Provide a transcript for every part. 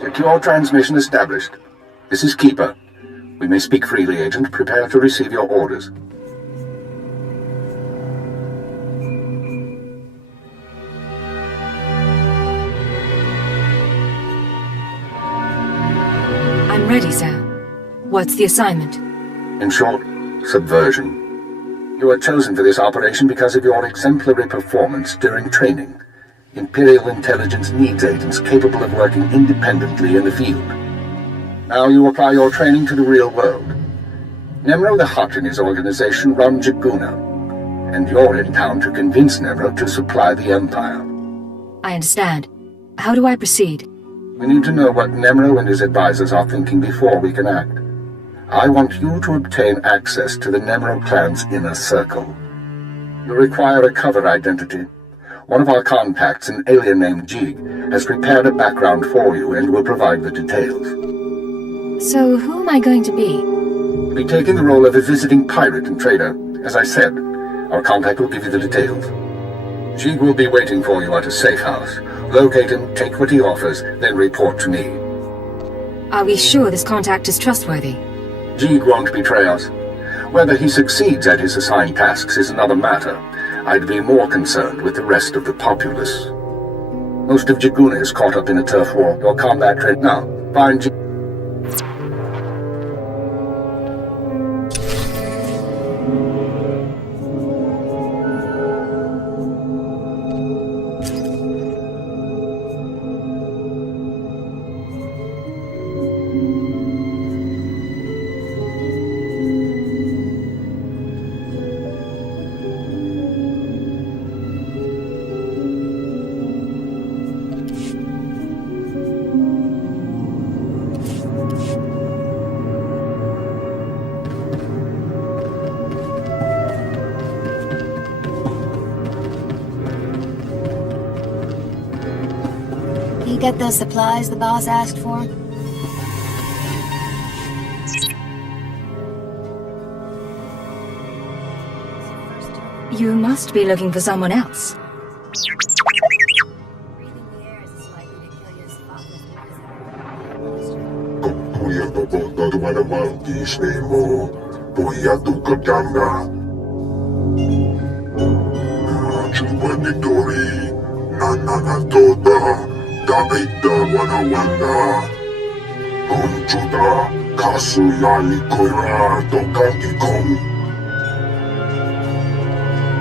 Secure transmission established. This is Keeper. We may speak freely, Agent. Prepare to receive your orders. I'm ready, sir. What's the assignment? In short, subversion. You were chosen for this operation because of your exemplary performance during training. Imperial intelligence needs agents capable of working independently in the field. Now you apply your training to the real world. Nemro the Hutt and his organization run Jaguna, and you're in town to convince Nemro to supply the Empire. I understand. How do I proceed? We need to know what Nemro and his advisors are thinking before we can act. I want you to obtain access to the Nemro clan's inner circle. You require a cover identity. One of our contacts, an alien named Jig, has prepared a background for you and will provide the details. So who am I going to be? You'll be taking the role of a visiting pirate and trader. As I said, our contact will give you the details. Jig will be waiting for you at a safe house. Locate him, take what he offers, then report to me. Are we sure this contact is trustworthy? Jig won't betray us. Whether he succeeds at his assigned tasks is another matter. I'd be more concerned with the rest of the populace. Most of Jaguna is caught up in a turf war. Your combat trade now. Find Jig. You get those supplies the boss asked for? You must be looking for someone else.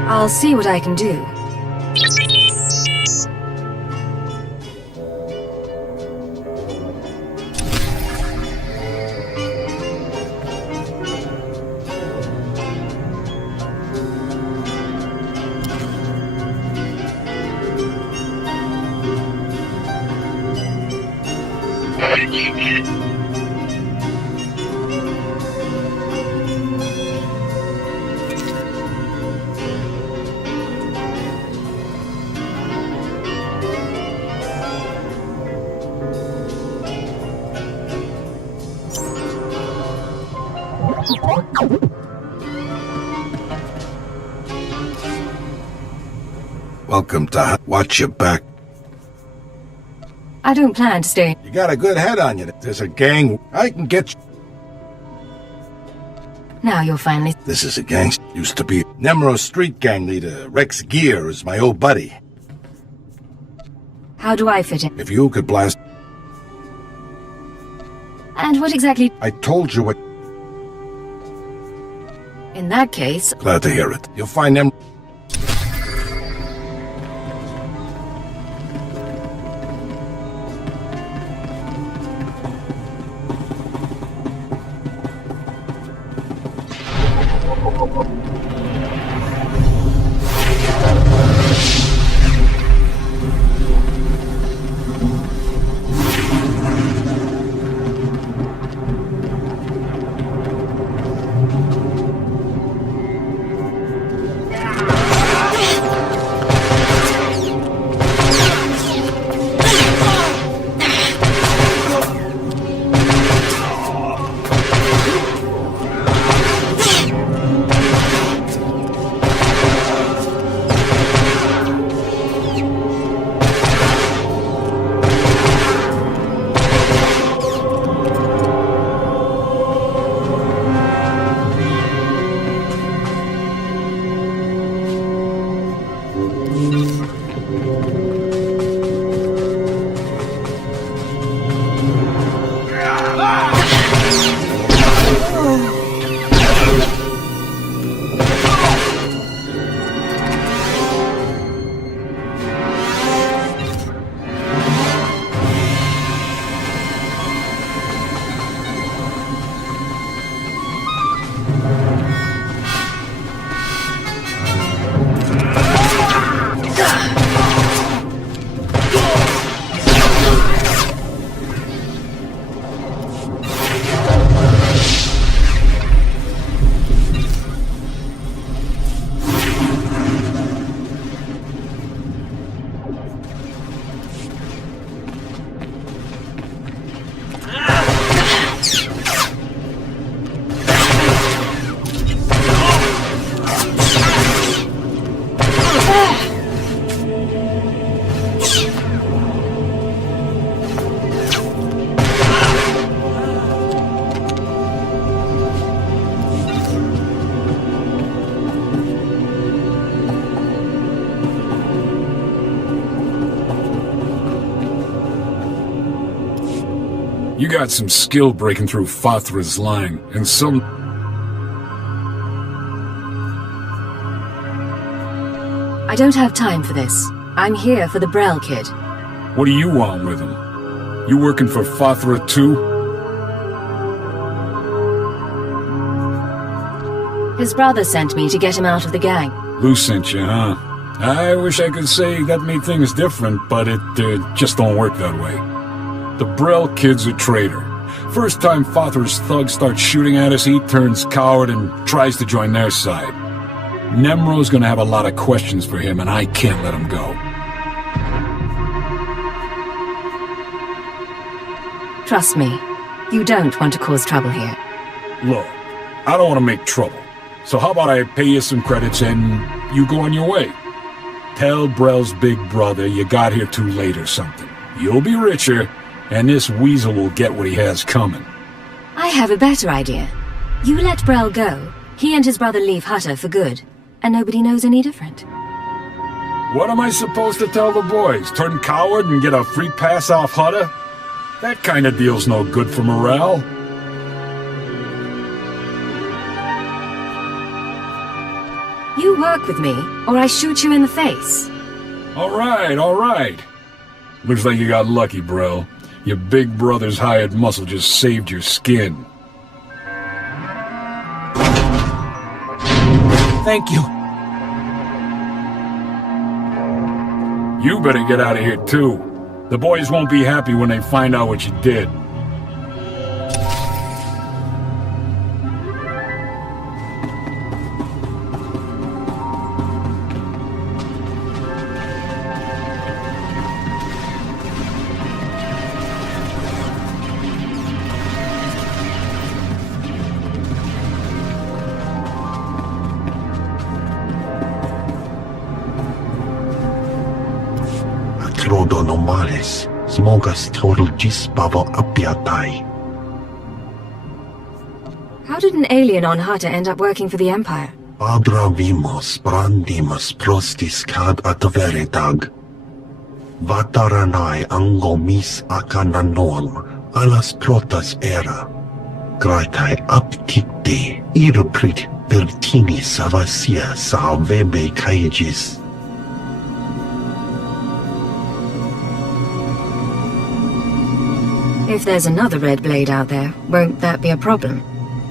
I'll see what I can do. Welcome to Watch Your Back. I don't plan to stay. You got a good head on you. There's a gang. I can get you. Now you're finally... This is a gang. Used to be Nemro street gang leader. Rex Gear is my old buddy. How do I fit in? If you could blast... And what exactly... I told you what... In that case... Glad to hear it. You'll find them... You got some skill breaking through Fathra's line, and some... I don't have time for this. I'm here for the Brel kid. What do you want with him? You working for Fathra too? His brother sent me to get him out of the gang. Lou sent you, huh? I wish I could say that made things different, but it just don't work that way. The Brel kid's a traitor. First time Fathra's thugs start shooting at us, he turns coward and tries to join their side. Nemro's gonna have a lot of questions for him, and I can't let him go. Trust me, you don't want to cause trouble here. Look, I don't want to make trouble. So how about I pay you some credits and you go on your way? Tell Brel's big brother you got here too late or something. You'll be richer, and this weasel will get what he has coming. I have a better idea. You let Brel go, he and his brother leave Hutter for good, and nobody knows any different. What am I supposed to tell the boys? Turn coward and get a free pass off Hutter? That kind of deal's no good for morale. You work with me, or I shoot you in the face. All right. Looks like you got lucky, Brel. Your big brother's hired muscle just saved your skin. Thank you. You better get out of here, too. The boys won't be happy when they find out what you did. Normales, smogas total gis bavo apiatai. How did an alien on Hutter end up working for the Empire? Abra vimos brandimus prostis cad atveretag. Vataranai angomis akananorm, alas protas era. Gratai apticte, iruprit vertini savasia salvebe caegis. If there's another red blade out there, won't that be a problem?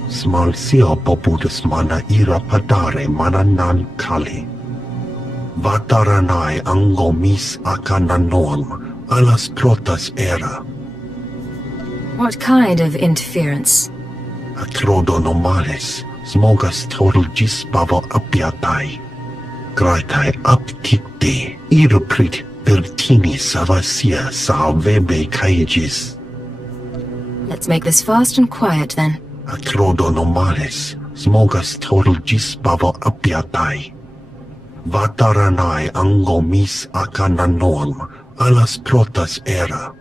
Smalsio poputus mana ira padare mana nan kali. Vataranai angomis akananorm, alas protas era. What kind of interference? Atrodonomales, smogas total gis bavo apiatai. Gratai apticte, iruprit vertini savasia salvebe caegis. Let's make this fast and quiet, then. Atrodonomales, smogas total gis bavo apiatai. Vataranai angomis akananorm, alas protas era.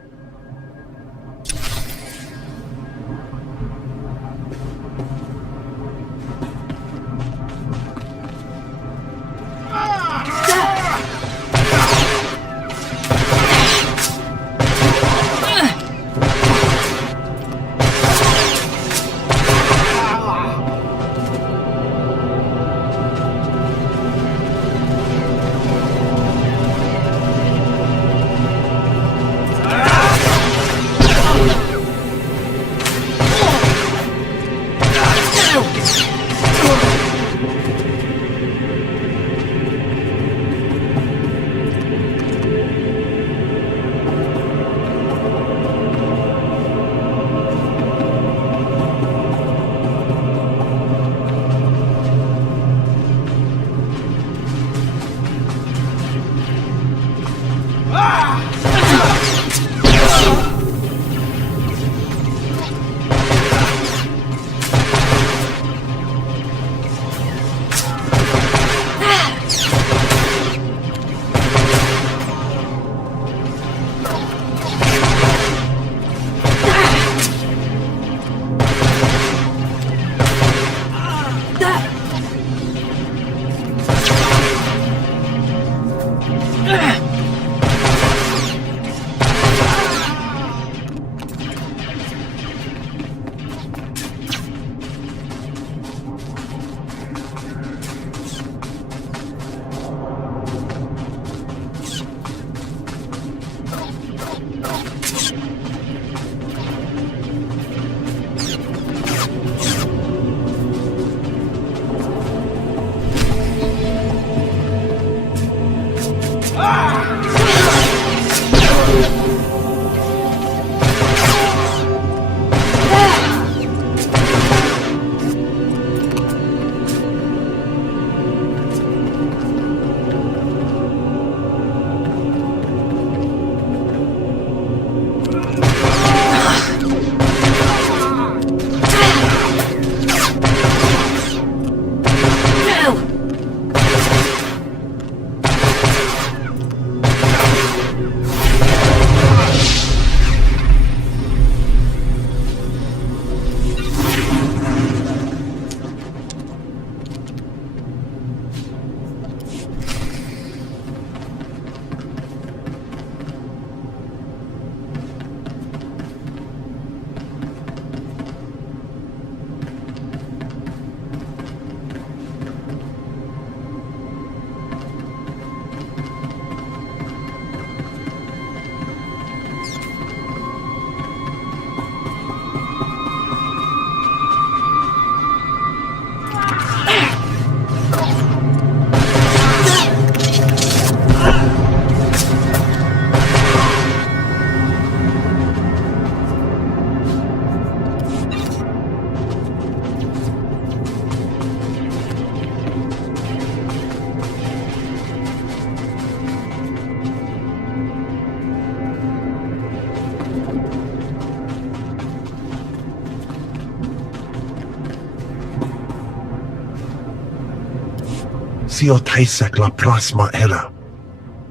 Sio taisek la plasma era.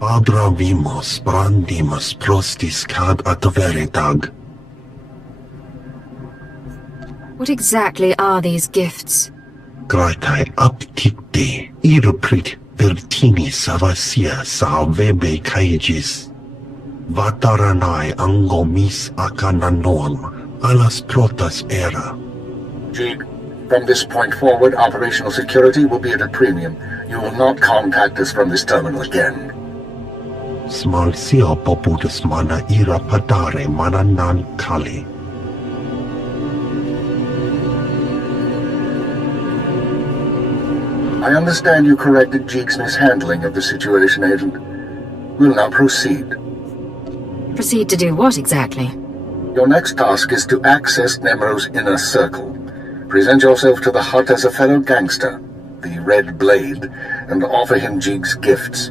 Abra vimos brandimus prostis cad atveritag. What exactly are these gifts? Gratai apticte iruprit vertini savasia salvebe caegis. Vataranai angomis acananoam alas protas era. Jeek, from this point forward, operational security will be at a premium. You will not contact us from this terminal again. Smalsio poputus mana ira padare mana nan kali. I understand you corrected Jeek's mishandling of the situation, Agent. We'll now proceed. Proceed to do what exactly? Your next task is to access Nemro's inner circle. Present yourself to the Hutt as a fellow gangster, the Red Blade, and offer him Jeek's gifts.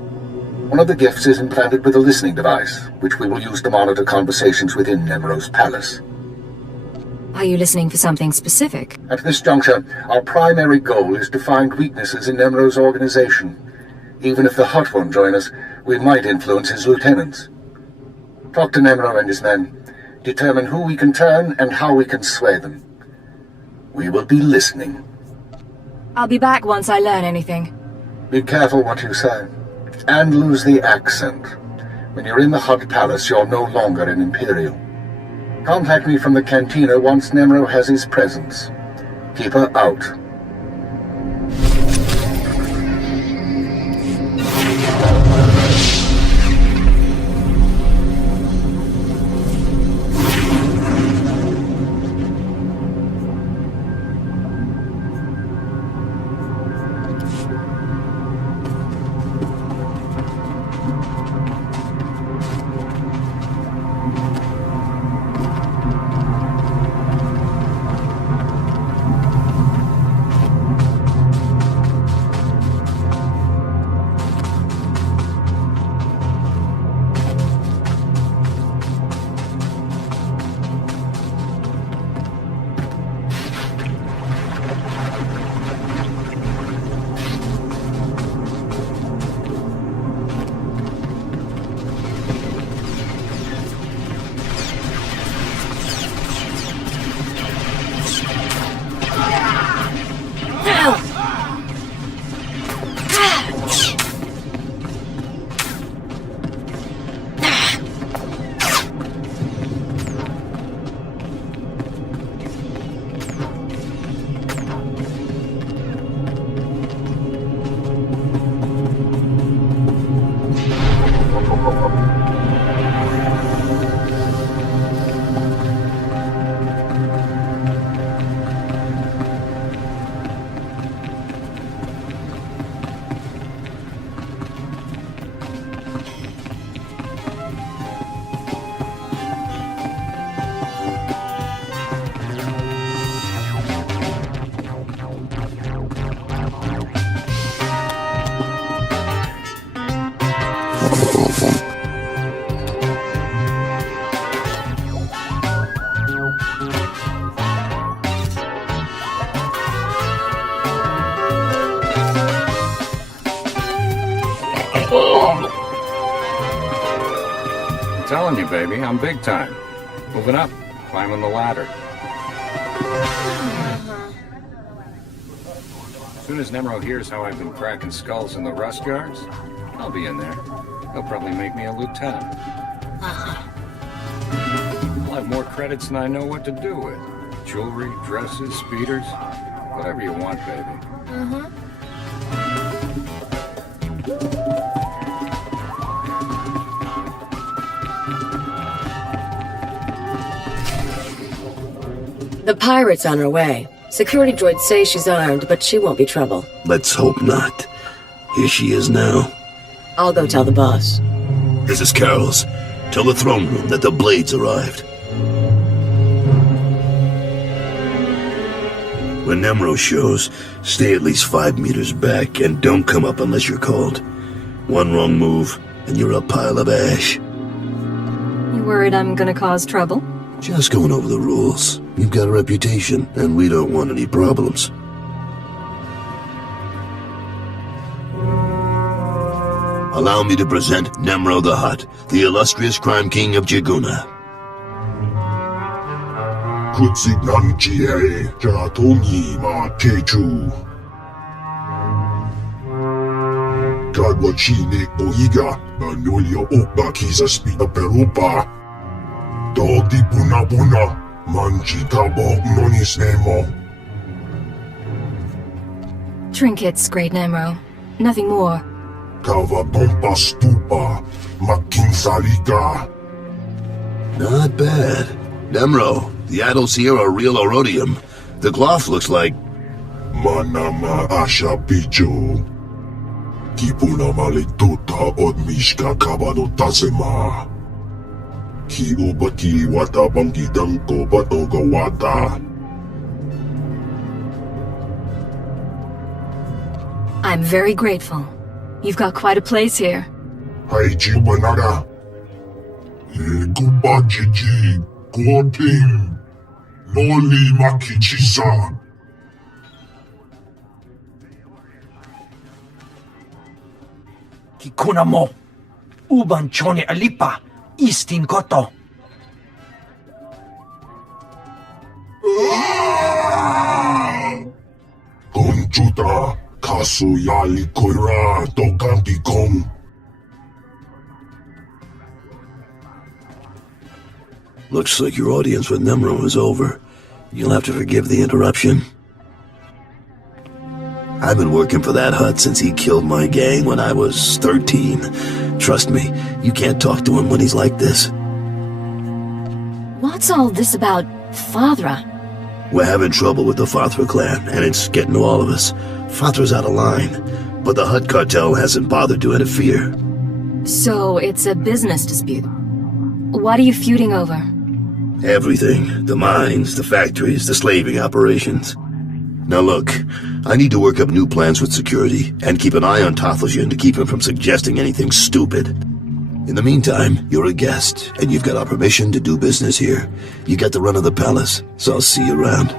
One of the gifts is implanted with a listening device, which we will use to monitor conversations within Nemro's palace. Are you listening for something specific? At this juncture, our primary goal is to find weaknesses in Nemro's organization. Even if the Hutt won't join us, we might influence his lieutenants. Talk to Nemro and his men. Determine who we can turn and how we can sway them. We will be listening. I'll be back once I learn anything. Be careful what you say. And lose the accent. When you're in the Hutt Palace, you're no longer an Imperial. Contact me from the cantina once Nemro has his presence. Keep her out. I'm telling you, baby, I'm big time. Moving up, climbing the ladder. As soon as Nemro hears how I've been cracking skulls in the rust guards, I'll be in there. He'll probably make me a lieutenant. I'll have more credits than I know what to do with. Jewelry, dresses, speeders, whatever you want, baby. The pirate's on her way. Security droids say she's armed, but she won't be trouble. Let's hope not. Here she is now. I'll go tell the boss. This is Carol's. Tell the throne room that the Blades arrived. When Nemro shows, stay at least 5 meters back and don't come up unless you're called. One wrong move, and you're a pile of ash. You worried I'm gonna cause trouble? Just going over the rules. You've got a reputation, and we don't want any problems. Allow me to present Nemro the Hutt, the illustrious crime king of Jiguna. Kutsinanjihe Jatongi Ma Teju. Kadwachine Oiga, Manulio Opa Kisa Spina Perupa. Dodi Puna Puna, Manji Tabo Nonis Nemo. Trinkets, Great Nemro. Nothing more. Kava Bomba Stupa, Makinsaliga. Not bad. Nemro, the idols here are real Orodium. The cloth looks like... Manama Asha Pichu. Kipuna Malituta Odmishka Kabano Tasema. Ki Ubaki Wata Bangi Danko Batoga Wata. I'm very grateful. You've got quite a place here. Haiji Banaga. Gubajiji. Guaping. Noli Makichisa. Kikuna mo. Uban chone alipa. Istin koto. Konjuta. Kasuyali Koira Tokampikom. Looks like your audience with Nemro is over. You'll have to forgive the interruption. I've been working for that Hutt since he killed my gang when I was 13. Trust me, you can't talk to him when he's like this. What's all this about Fathra? We're having trouble with the Fathra clan, and it's getting to all of us. Fathra's out of line, but the Hutt cartel hasn't bothered to interfere. So it's a business dispute. What are you feuding over? Everything. The mines, the factories, the slaving operations. Now look, I need to work up new plans with security, and keep an eye on Tothosian to keep him from suggesting anything stupid. In the meantime, you're a guest, and you've got our permission to do business here. You got the run of the palace, so I'll see you around.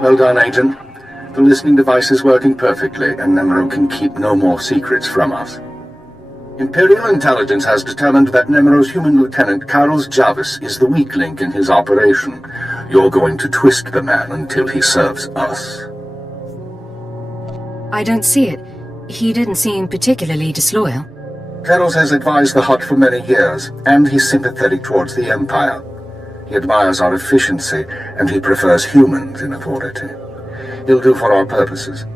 Well done, Agent. The listening device is working perfectly, and Nemro can keep no more secrets from us. Imperial intelligence has determined that Nemro's human lieutenant, Carlos Jarvis, is the weak link in his operation. You're going to twist the man until he serves us. I don't see it. He didn't seem particularly disloyal. Carlos has advised the Hutt for many years, and he's sympathetic towards the Empire. He admires our efficiency, and he prefers humans in authority. He'll do for our purposes.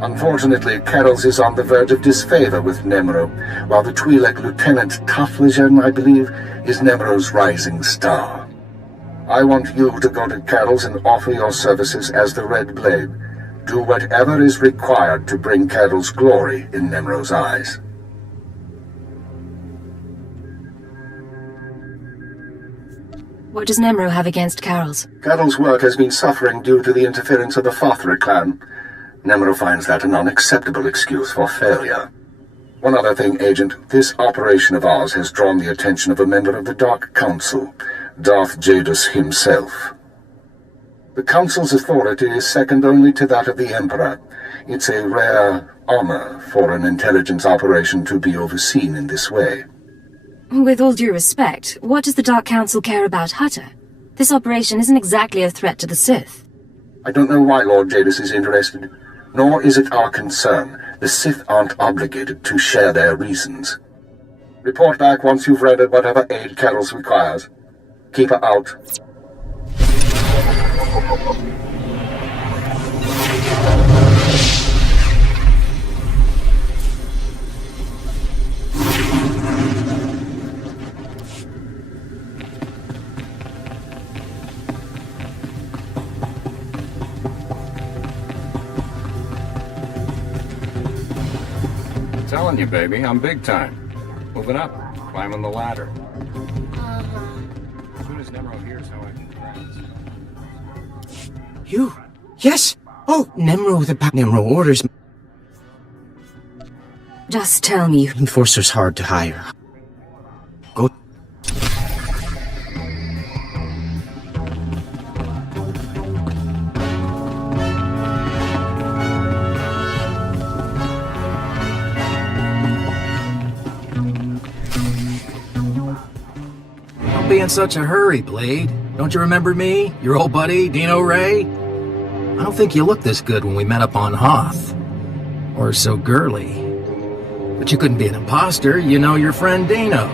Unfortunately, Carols is on the verge of disfavor with Nemro, while the Twi'lek Lieutenant Taflijan, I believe, is Nemro's rising star. I want you to go to Carols and offer your services as the Red Blade. Do whatever is required to bring Carols glory in Nemro's eyes. What does Nemro have against Carols? Carols' work has been suffering due to the interference of the Fathra clan. Nemro finds that an unacceptable excuse for failure. One other thing, Agent. This operation of ours has drawn the attention of a member of the Dark Council, Darth Jadus himself. The Council's authority is second only to that of the Emperor. It's a rare honor for an intelligence operation to be overseen in this way. With all due respect, what does the Dark Council care about Hutter? This operation isn't exactly a threat to the Sith. I don't know why Lord Jadus is interested, nor is it our concern. The Sith aren't obligated to share their reasons. Report back once you've rendered whatever aid Carols requires. Keep her out. Telling you, baby, I'm big time. Moving up, climbing the ladder. As soon as Nemro hears how I can practice. You? Yes? Oh, Nemro orders. Just tell me. Enforcer's hard to hire. Go. Don't be in such a hurry, Blade. Don't you remember me? Your old buddy, Dino Ray? I don't think you looked this good when we met up on Hoth. Or so girly. But you couldn't be an imposter. You know your friend Dino.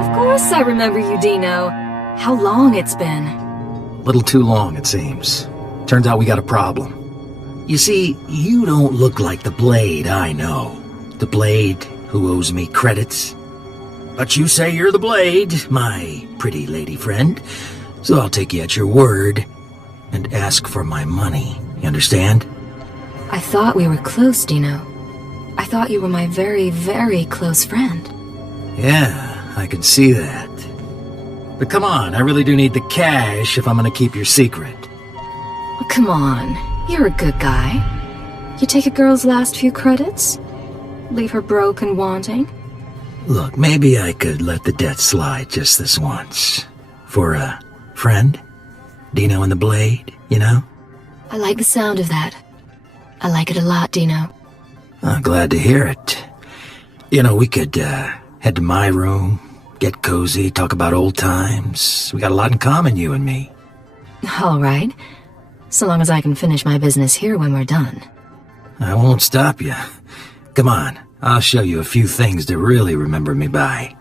Of course I remember you, Dino. How long it's been. A little too long, it seems. Turns out we got a problem. You see, you don't look like the Blade I know. The Blade who owes me credits. But you say you're the Blade, my pretty lady friend. So I'll take you at your word and ask for my money. You understand? I thought we were close, Dino. I thought you were my very, very close friend. Yeah, I can see that. But come on, I really do need the cash if I'm gonna keep your secret. Come on, you're a good guy. You take a girl's last few credits? Leave her broke and wanting? Look, maybe I could let the debt slide just this once. For a friend? Dino and the Blade, you know? I like the sound of that. I like it a lot, Dino. I'm glad to hear it. You know, we could head to my room, get cozy, talk about old times. We got a lot in common, you and me. All right. So long as I can finish my business here when we're done. I won't stop you. Come on, I'll show you a few things to really remember me by.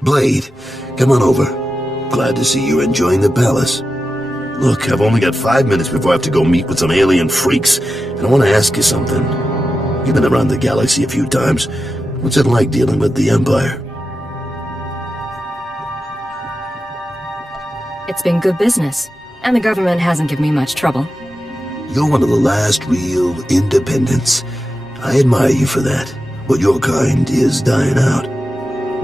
Blade, come on over. Glad to see you're enjoying the palace. Look, I've only got 5 minutes before I have to go meet with some alien freaks, and I want to ask you something. You've been around the galaxy a few times. What's it like dealing with the Empire? It's been good business, and the government hasn't given me much trouble. You're one of the last real independents. I admire you for that, but your kind is dying out.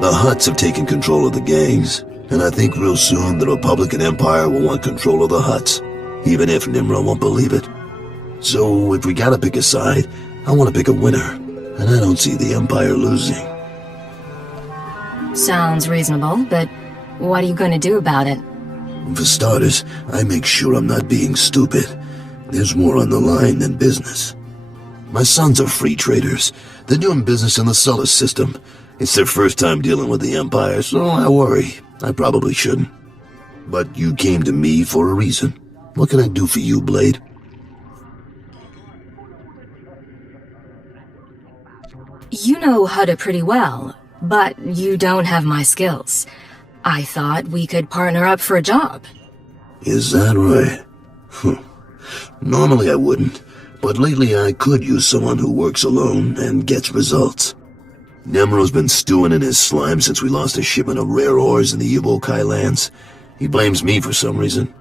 The Hutts have taken control of the gangs, and I think real soon the Republican Empire will want control of the Hutts, even if Nimro won't believe it. So if we gotta pick a side, I want to pick a winner, and I don't see the Empire losing. Sounds reasonable, but what are you going to do about it? For starters, I make sure I'm not being stupid. There's more on the line than business. My sons are free traders. They're doing business in the solar system. It's their first time dealing with the Empire, so I worry. I probably shouldn't. But you came to me for a reason. What can I do for you, Blade? You know Huda pretty well, but you don't have my skills. I thought we could partner up for a job. Is that right? Normally I wouldn't, but lately I could use someone who works alone and gets results. Nemro's been stewing in his slime since we lost a shipment of rare ores in the Evokai lands. He blames me for some reason.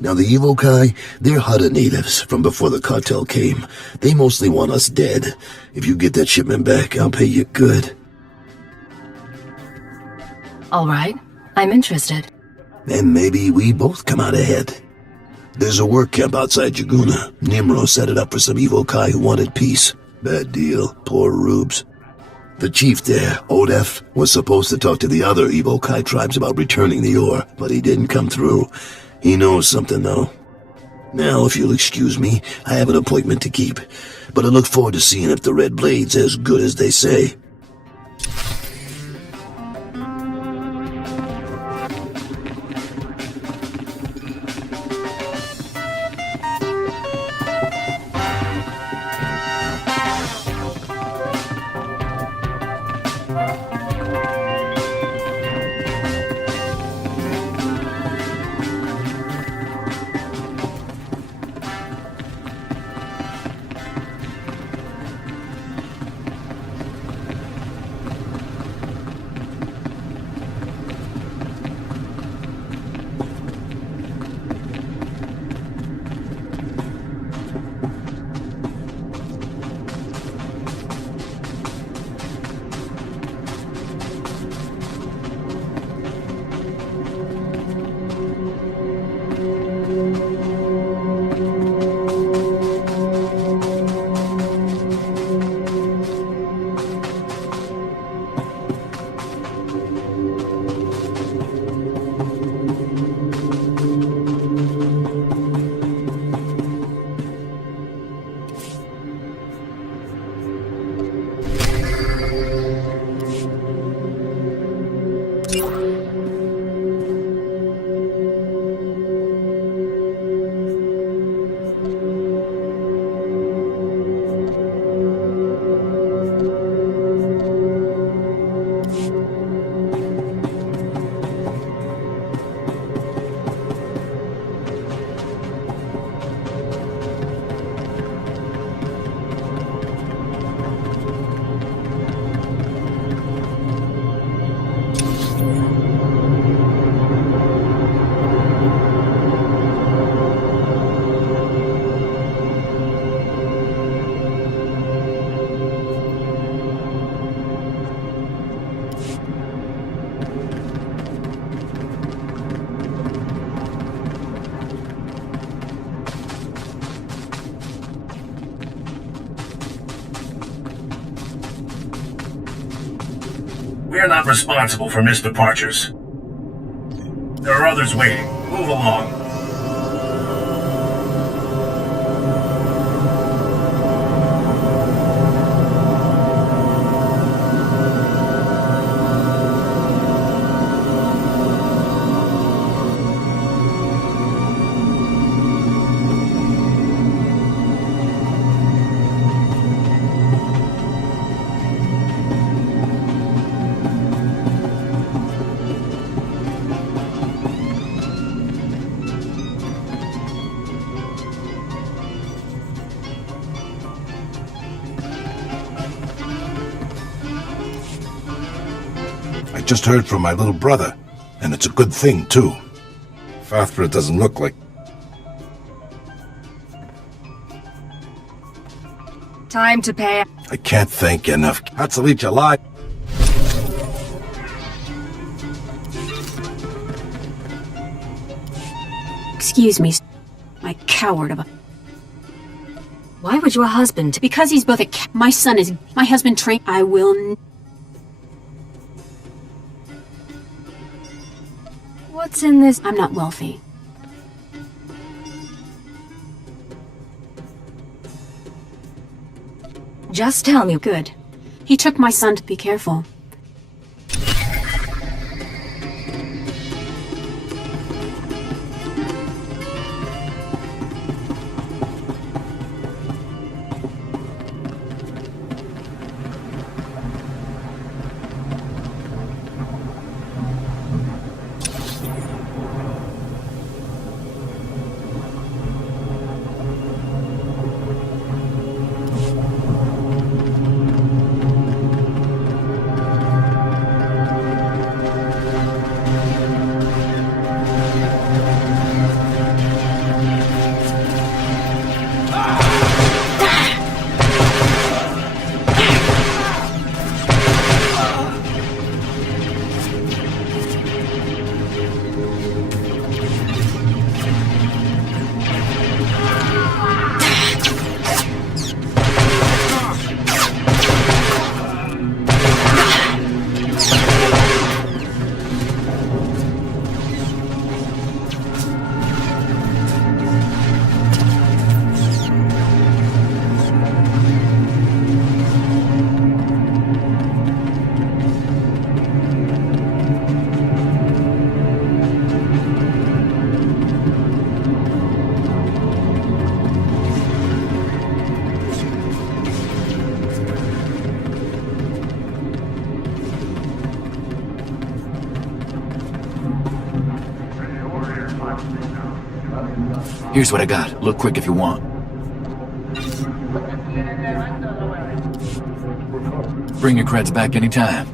Now the Evokai, they're Huda natives from before the cartel came. They mostly want us dead. If you get that shipment back, I'll pay you good. All right, I'm interested. And maybe we both come out ahead. There's a work camp outside Jaguna. Nimro set it up for some Evokai who wanted peace. Bad deal, poor rubes. The chief there, Odef, was supposed to talk to the other Evokai tribes about returning the ore, but he didn't come through. He knows something, though. Now, if you'll excuse me, I have an appointment to keep, but I look forward to seeing if the Red Blade's as good as they say. We're not responsible for missed departures. There are others waiting. Move along. I just heard from my little brother, and it's a good thing, too. Fathra doesn't look like... Time to pay. I can't thank you enough. Hatzalich alive. Excuse me, my coward of a... Why would your husband... Because he's both a my son is... My husband trained... I will... What's in this? I'm not wealthy. Just tell me. Good. He took my son to be careful. Here's what I got. Look quick if you want. Bring your creds back anytime.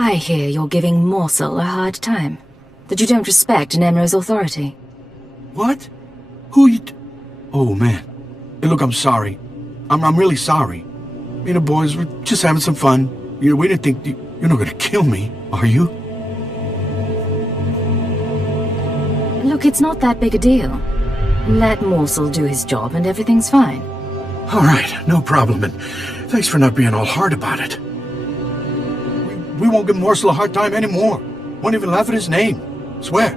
I hear you're giving Morsel a hard time. That you don't respect Nemro's authority. What? Who you... Oh, man. Hey, look, I'm sorry. I'm really sorry. Me and the boys were just having some fun. You know, we didn't think... You're not gonna kill me, are you? Look, it's not that big a deal. Let Morsel do his job and everything's fine. All right, no problem, and thanks for not being all hard about it. We won't give Morsel a hard time anymore. Won't even laugh at his name. Swear.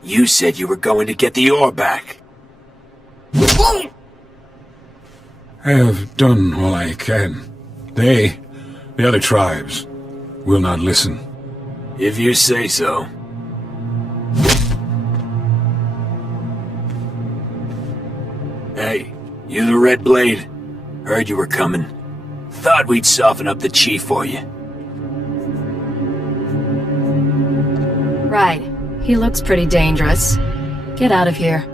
You said you were going to get the ore back. I have done all I can. They, the other tribes, will not listen. If you say so. Hey, you the Red Blade? Heard you were coming. Thought we'd soften up the chief for you. Right. He looks pretty dangerous. Get out of here.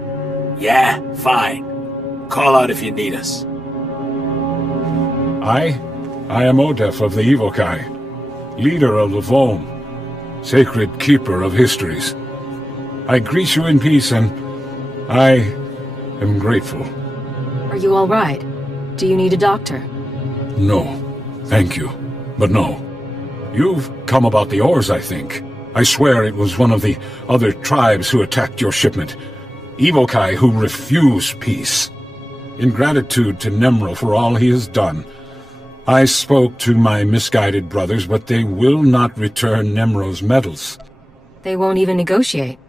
Yeah, fine. Call out if you need us. I am Odef of the Evokai, leader of the Vome, sacred keeper of histories. I greet you in peace, and I am grateful. Are you all right? Do you need a doctor? No, thank you, but no. You've come about the ores, I think. I swear it was one of the other tribes who attacked your shipment. Evokai who refuse peace. In gratitude to Nemro for all he has done, I spoke to my misguided brothers, but they will not return Nemro's medals. They won't even negotiate.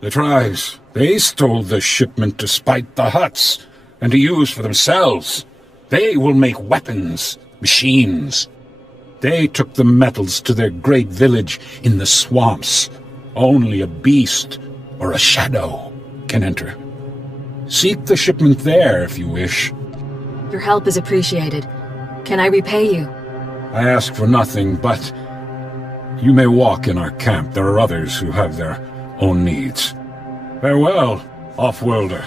The tribes, they stole the shipment to spite the Hutts, and to use for themselves. They will make weapons, machines. They took the metals to their great village in the swamps. Only a beast or a shadow can enter. Seek the shipment there if you wish. Your help is appreciated. Can I repay you? I ask for nothing, but you may walk in our camp. There are others who have their own needs. Farewell, off-worlder.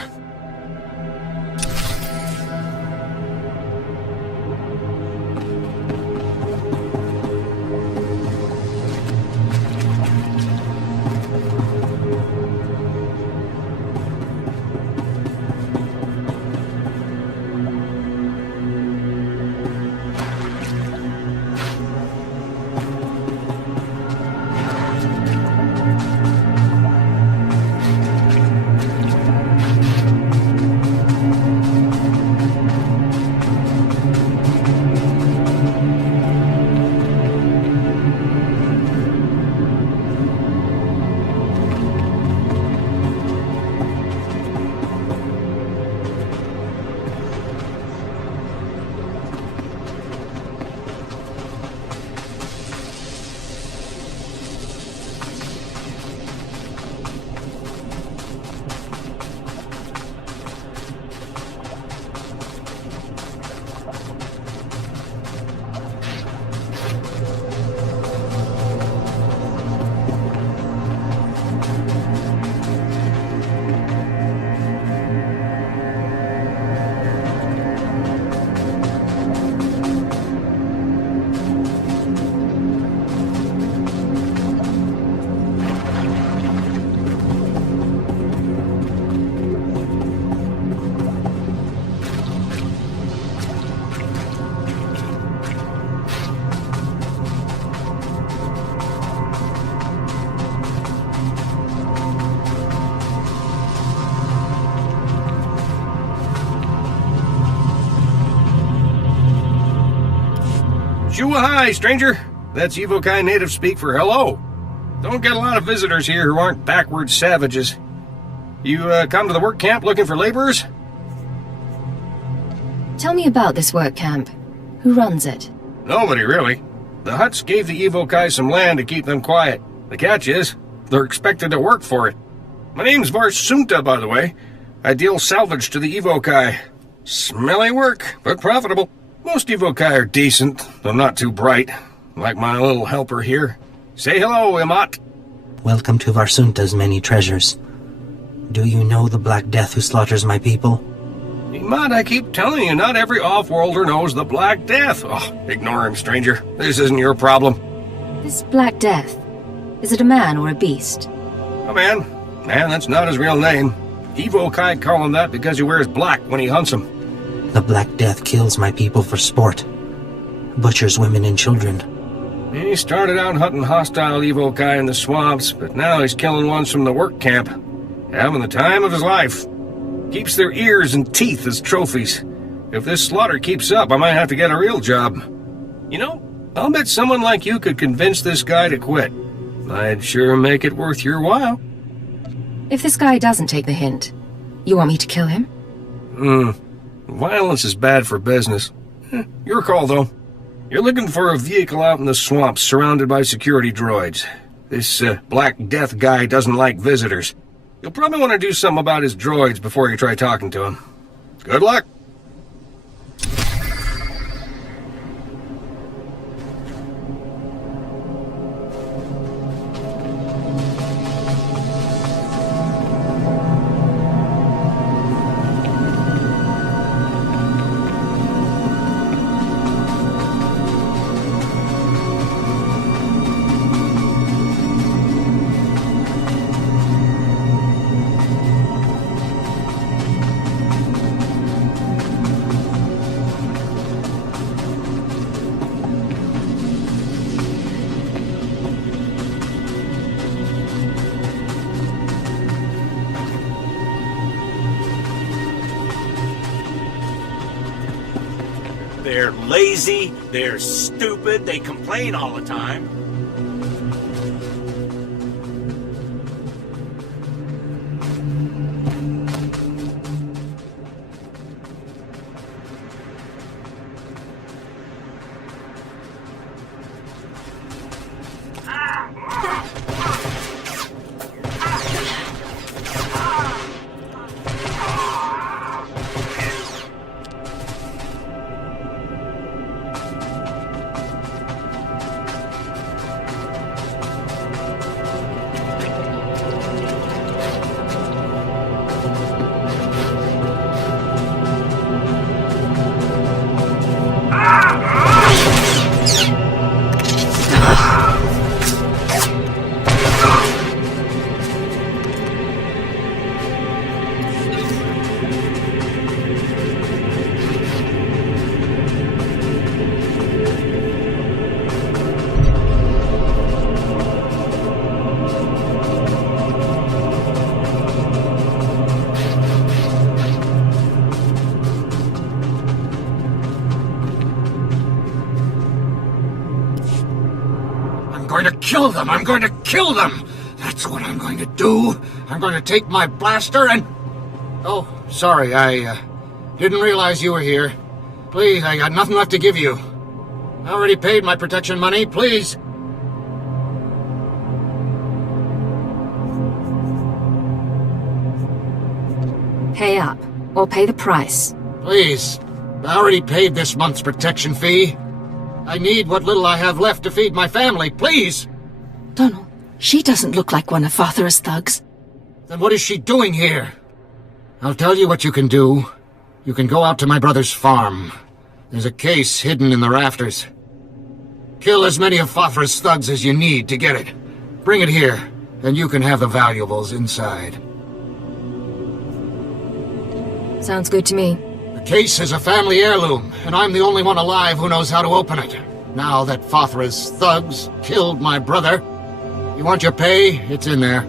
Hi, stranger. That's Evokai native speak for hello. Don't get a lot of visitors here who aren't backward savages. You come to the work camp looking for laborers? Tell me about this work camp. Who runs it? Nobody, really. The Hutts gave the Evokai some land to keep them quiet. The catch is, they're expected to work for it. My name's Varsunta, by the way. I deal salvage to the Evokai. Smelly work, but profitable. Most Evokai are decent, though not too bright. Like my little helper here. Say hello, Imat. Welcome to Varsunta's many treasures. Do you know the Black Death who slaughters my people? Imat, I keep telling you, not every off-worlder knows the Black Death. Oh, ignore him, stranger. This isn't your problem. This Black Death, is it a man or a beast? A man. Man, that's not his real name. Evokai call him that because he wears black when he hunts them. The Black Death kills my people for sport. Butchers women and children. He started out hunting hostile Evokai in the swamps, but now he's killing ones from the work camp. Having the time of his life. Keeps their ears and teeth as trophies. If this slaughter keeps up, I might have to get a real job. You know, I'll bet someone like you could convince this guy to quit. I'd sure make it worth your while. If this guy doesn't take the hint, you want me to kill him? Violence is bad for business. Your call, though. You're looking for a vehicle out in the swamps surrounded by security droids. This Black Death guy doesn't like visitors. You'll probably want to do something about his droids before you try talking to him. Good luck. They're lazy, they're stupid, they complain all the time. Kill them! I'm going to kill them! That's what I'm going to do. I'm going to take my blaster and... Oh, sorry, I didn't realize you were here. Please, I got nothing left to give you. I already paid my protection money, please. Pay up, or pay the price. Please, I already paid this month's protection fee. I need what little I have left to feed my family, please! Donald, she doesn't look like one of Father's thugs. Then what is she doing here? I'll tell you what you can do. You can go out to my brother's farm. There's a case hidden in the rafters. Kill as many of Father's thugs as you need to get it. Bring it here, and you can have the valuables inside. Sounds good to me. The case is a family heirloom, and I'm the only one alive who knows how to open it. Now that Fathra's thugs killed my brother, you want your pay? It's in there.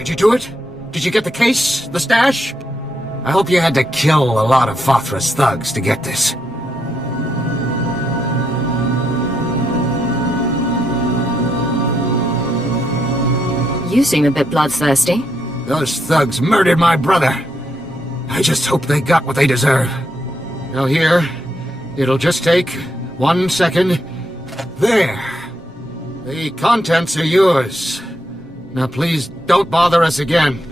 Did you do it? Did you get the case? The stash? I hope you had to kill a lot of Fothra's thugs to get this. You seem a bit bloodthirsty. Those thugs murdered my brother. I just hope they got what they deserve. Now here, it'll just take 1 second. There. The contents are yours. Now please don't bother us again.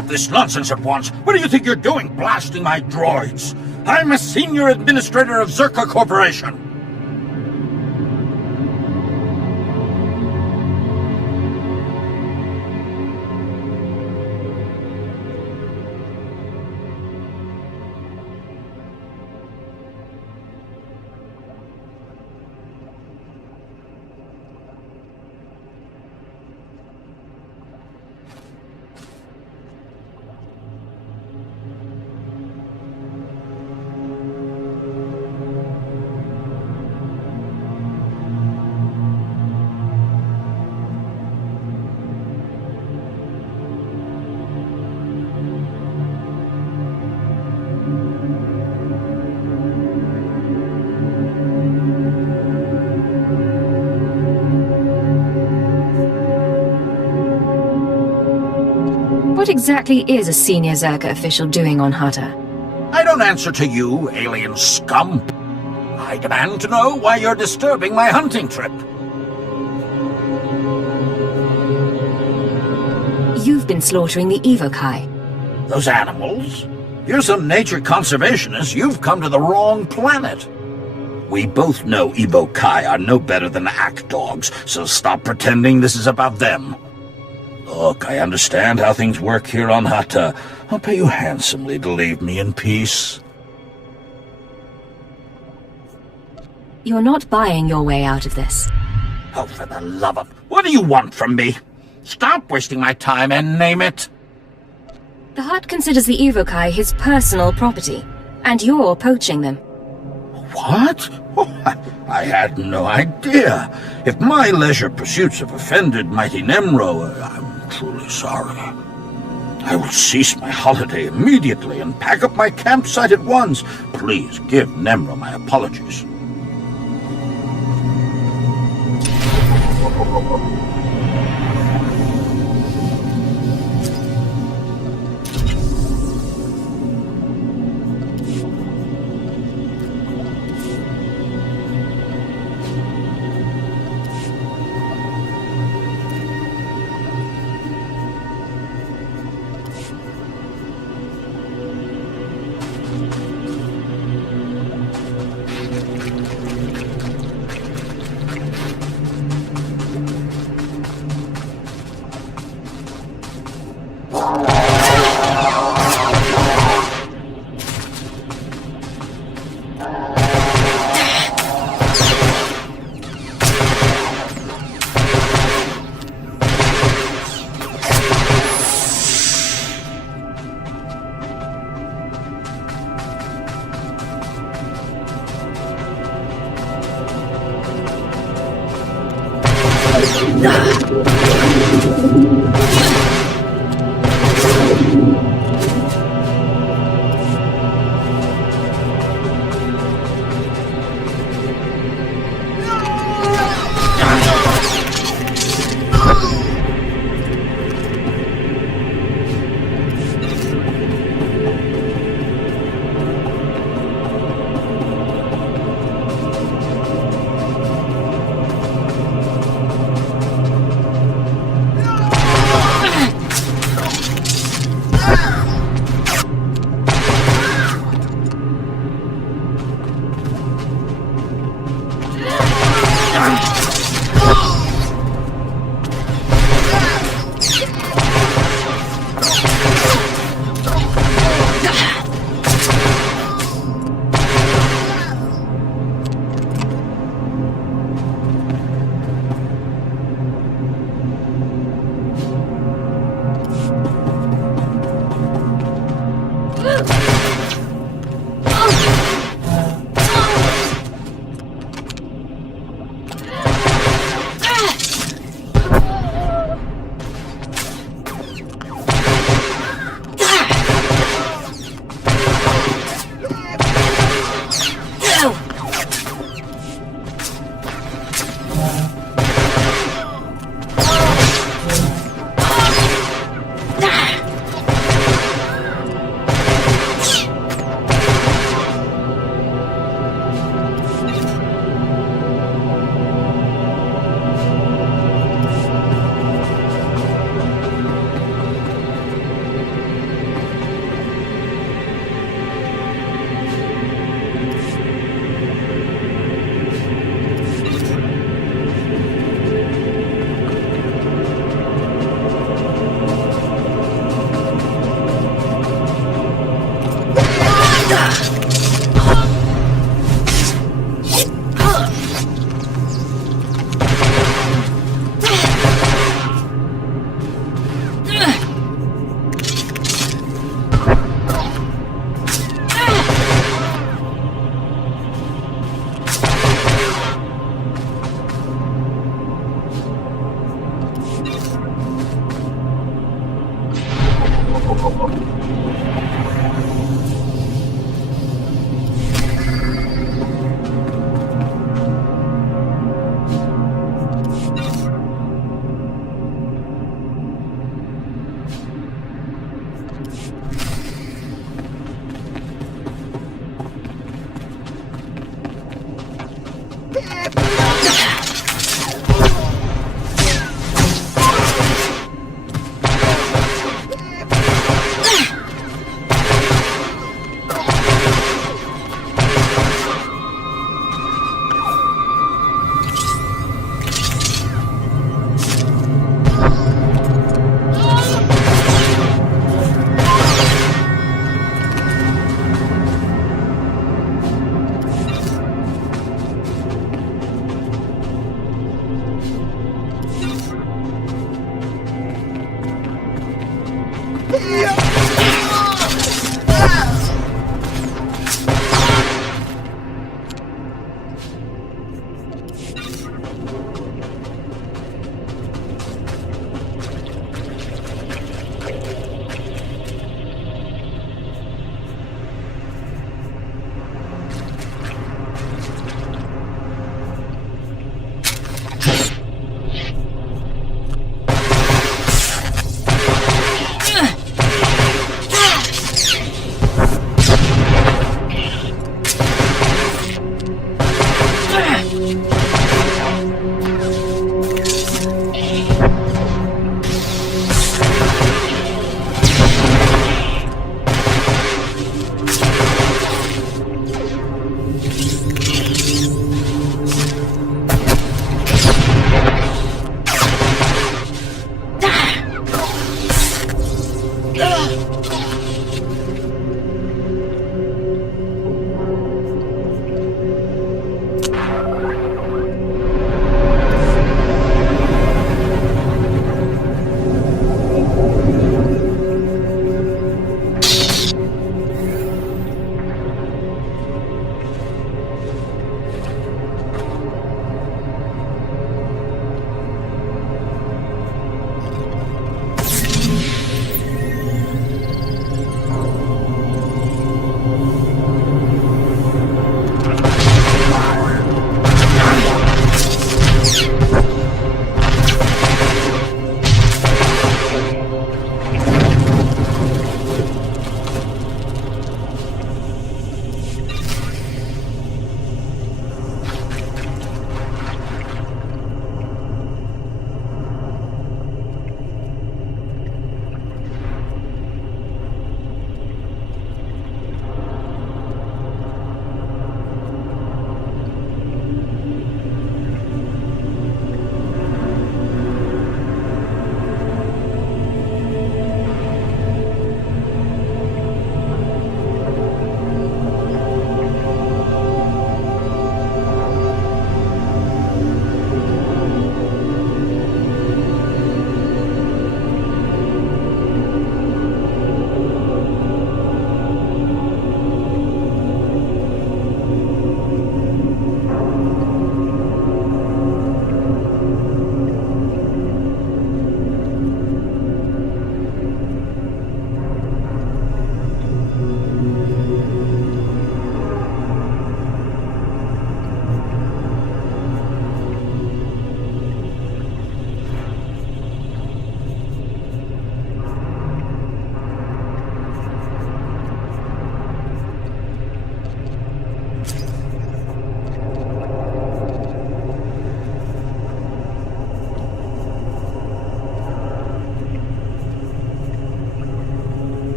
Stop this nonsense at once. What do you think you're doing, blasting my droids? I'm a senior administrator of Zerka Corporation. What exactly is a senior Zerka official doing on Hutta? I don't answer to you, alien scum. I demand to know why you're disturbing my hunting trip. You've been slaughtering the Evokai. Those animals? You're some nature conservationist. You've come to the wrong planet. We both know Evokai are no better than act dogs, so stop pretending this is about them. Look, I understand how things work here on Hutta. I'll pay you handsomely to leave me in peace. You're not buying your way out of this. Oh, for the love of... What do you want from me? Stop wasting my time and name it. The Hutt considers the Evokai his personal property, and you're poaching them. What? Oh, I had no idea. If my leisure pursuits have offended mighty Nemro, I'm truly sorry. I will cease my holiday immediately and pack up my campsite at once. Please give Nemro my apologies.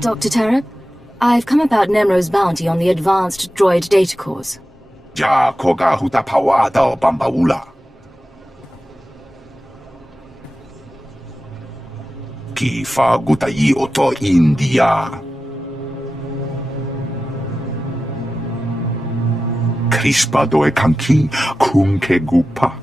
Dr. Terep, I've come about Nemro's bounty on the advanced droid data cores. Ja koga huta pawada bambaula. Ki fa gutai oto India. Crispa doe kanki kunke gupa.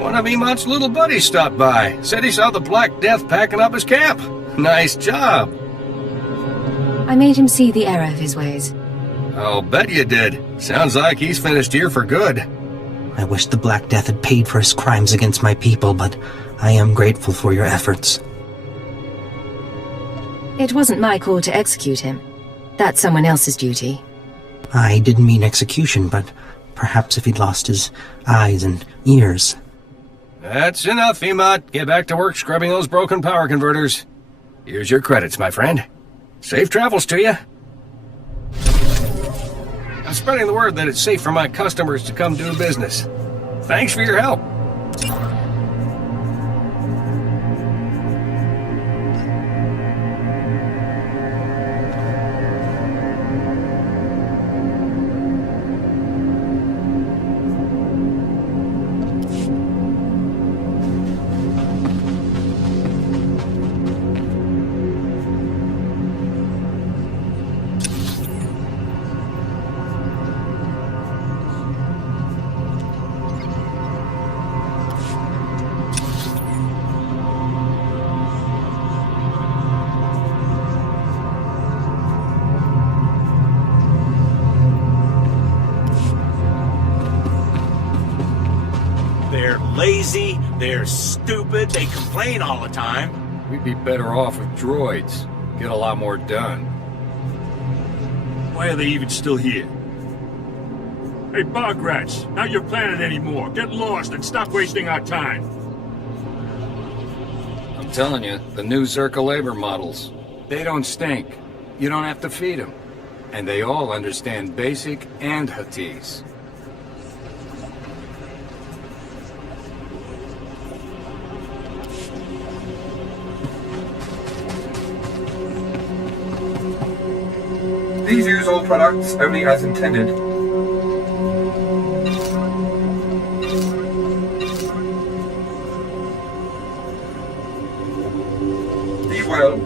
One of Emot's little buddies stopped by. Said he saw the Black Death packing up his camp. Nice job. I made him see the error of his ways. I'll bet you did. Sounds like he's finished here for good. I wish the Black Death had paid for his crimes against my people, but I am grateful for your efforts. It wasn't my call to execute him. That's someone else's duty. I didn't mean execution, but perhaps if he'd lost his eyes and ears. That's enough, Emot. Get back to work scrubbing those broken power converters. Here's your credits, my friend. Safe travels to you. I'm spreading the word that it's safe for my customers to come do business. Thanks for your help. They're lazy, they're stupid, they complain all the time. We'd be better off with droids. Get a lot more done. Why are they even still here? Hey, bog rats, not your planet anymore. Get lost and stop wasting our time. I'm telling you, the new Zerka labor models, they don't stink. You don't have to feed them. And they all understand Basic and Huttese. Please use all products only as intended. Be well.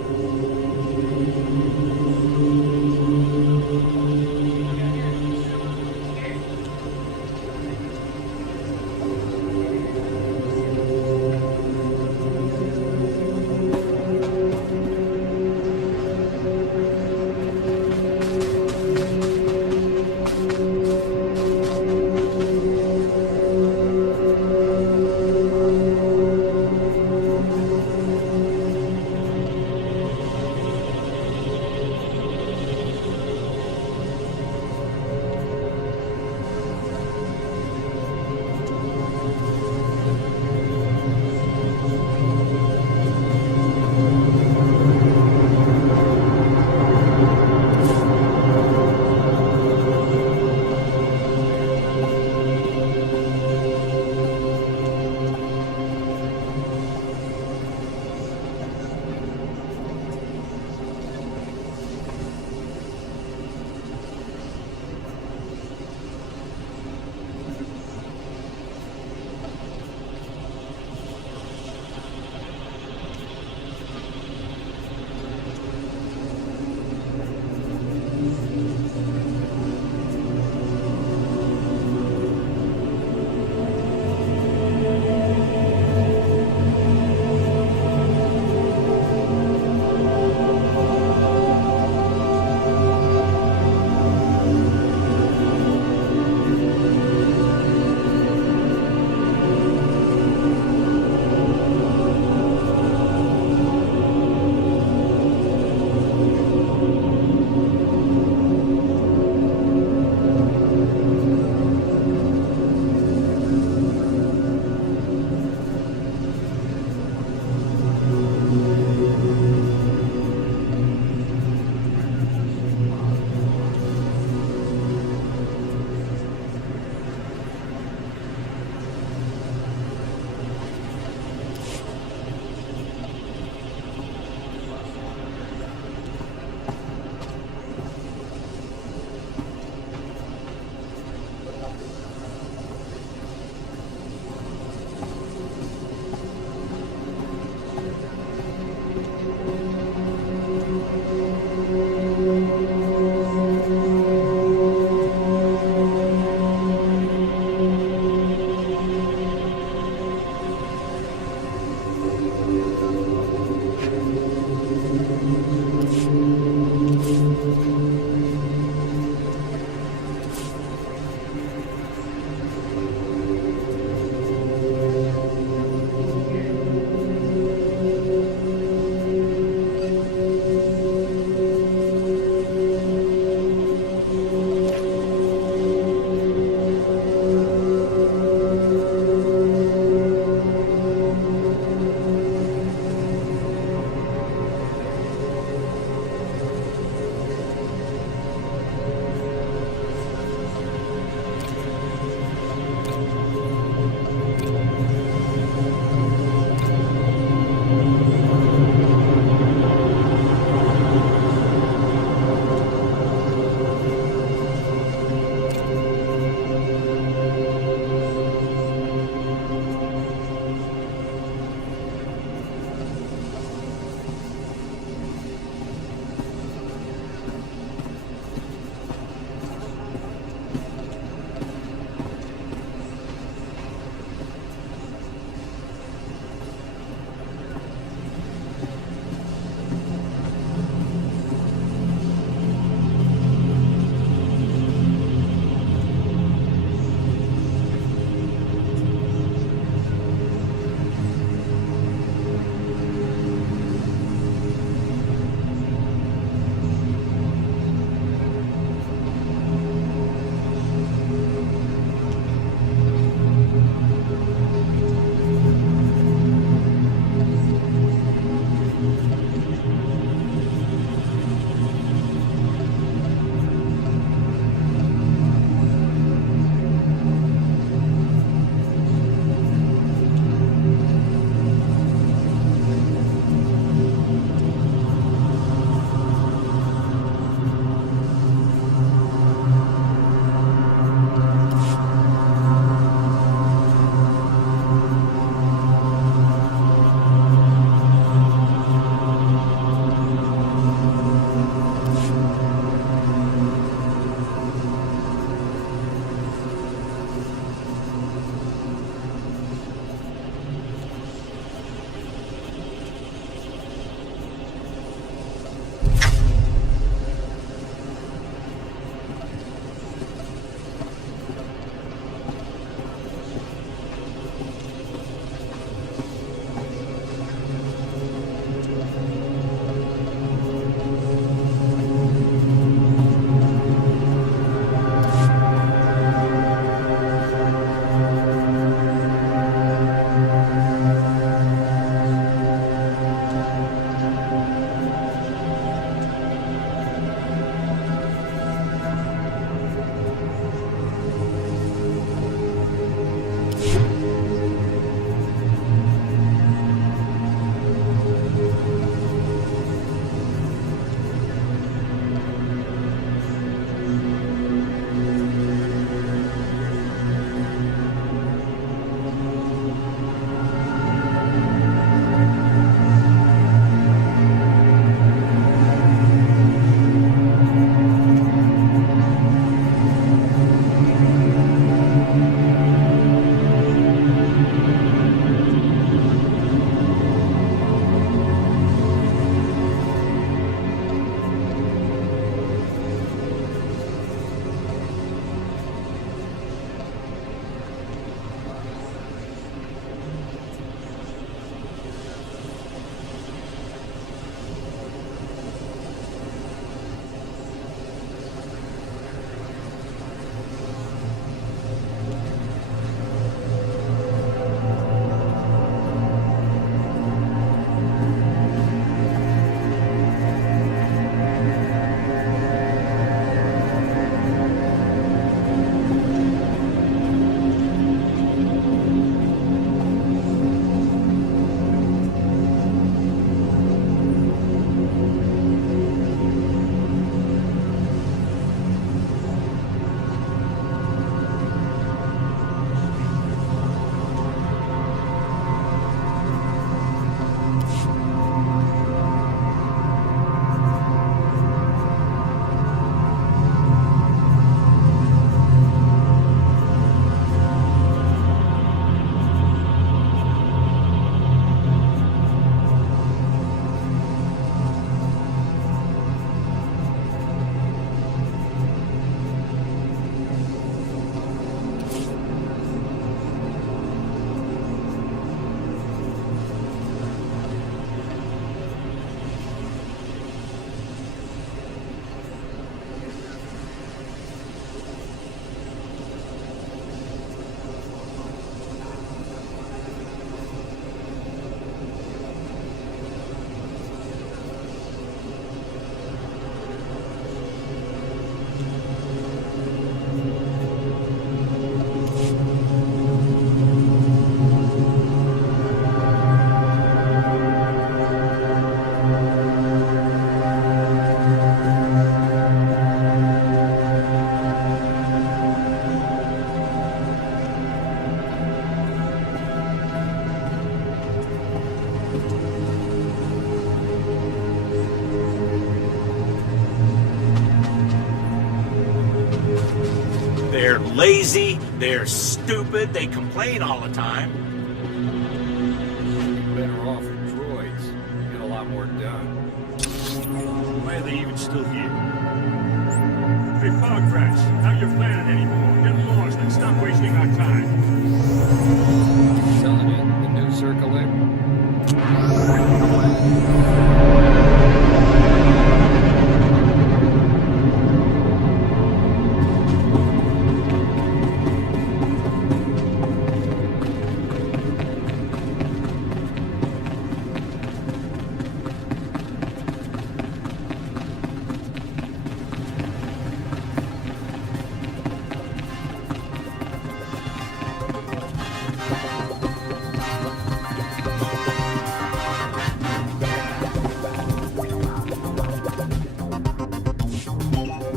lazy, they're stupid, they complain all the time. Better off with droids. Get a lot more done. Why are they even still here? Hey, Bog Rats, not your planet anymore. Get lost and stop wasting our time. Telling you, the new circulator.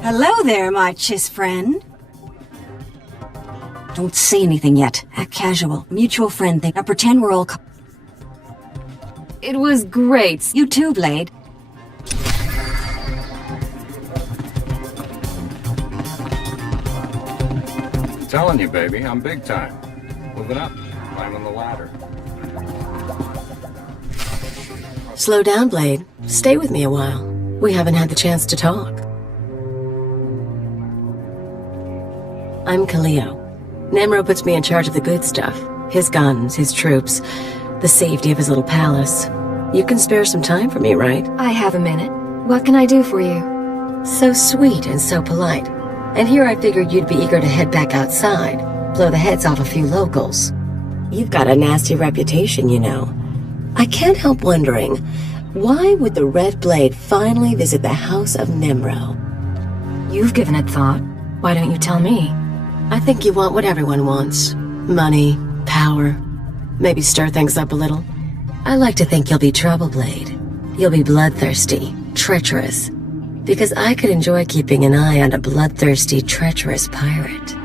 Hello there, my chiss friend. Don't say anything yet. Act casual. Mutual friend thing. Now pretend we're all... It was great. You too, Blade. Telling you, baby, I'm big time. Moving up, climbing the ladder. Slow down, Blade. Stay with me a while. We haven't had the chance to talk. I'm Kaleo. Nemro puts me in charge of the good stuff. His guns, his troops, the safety of his little palace. You can spare some time for me, right? I have a minute. What can I do for you? So sweet and so polite. And here I figured you'd be eager to head back outside, blow the heads off a few locals. You've got a nasty reputation, you know. I can't help wondering, why would the Red Blade finally visit the House of Nemro? You've given it thought. Why don't you tell me? I think you want what everyone wants. Money, power, maybe stir things up a little. I like to think you'll be trouble, Blade. You'll be bloodthirsty, treacherous. Because I could enjoy keeping an eye on a bloodthirsty, treacherous pirate.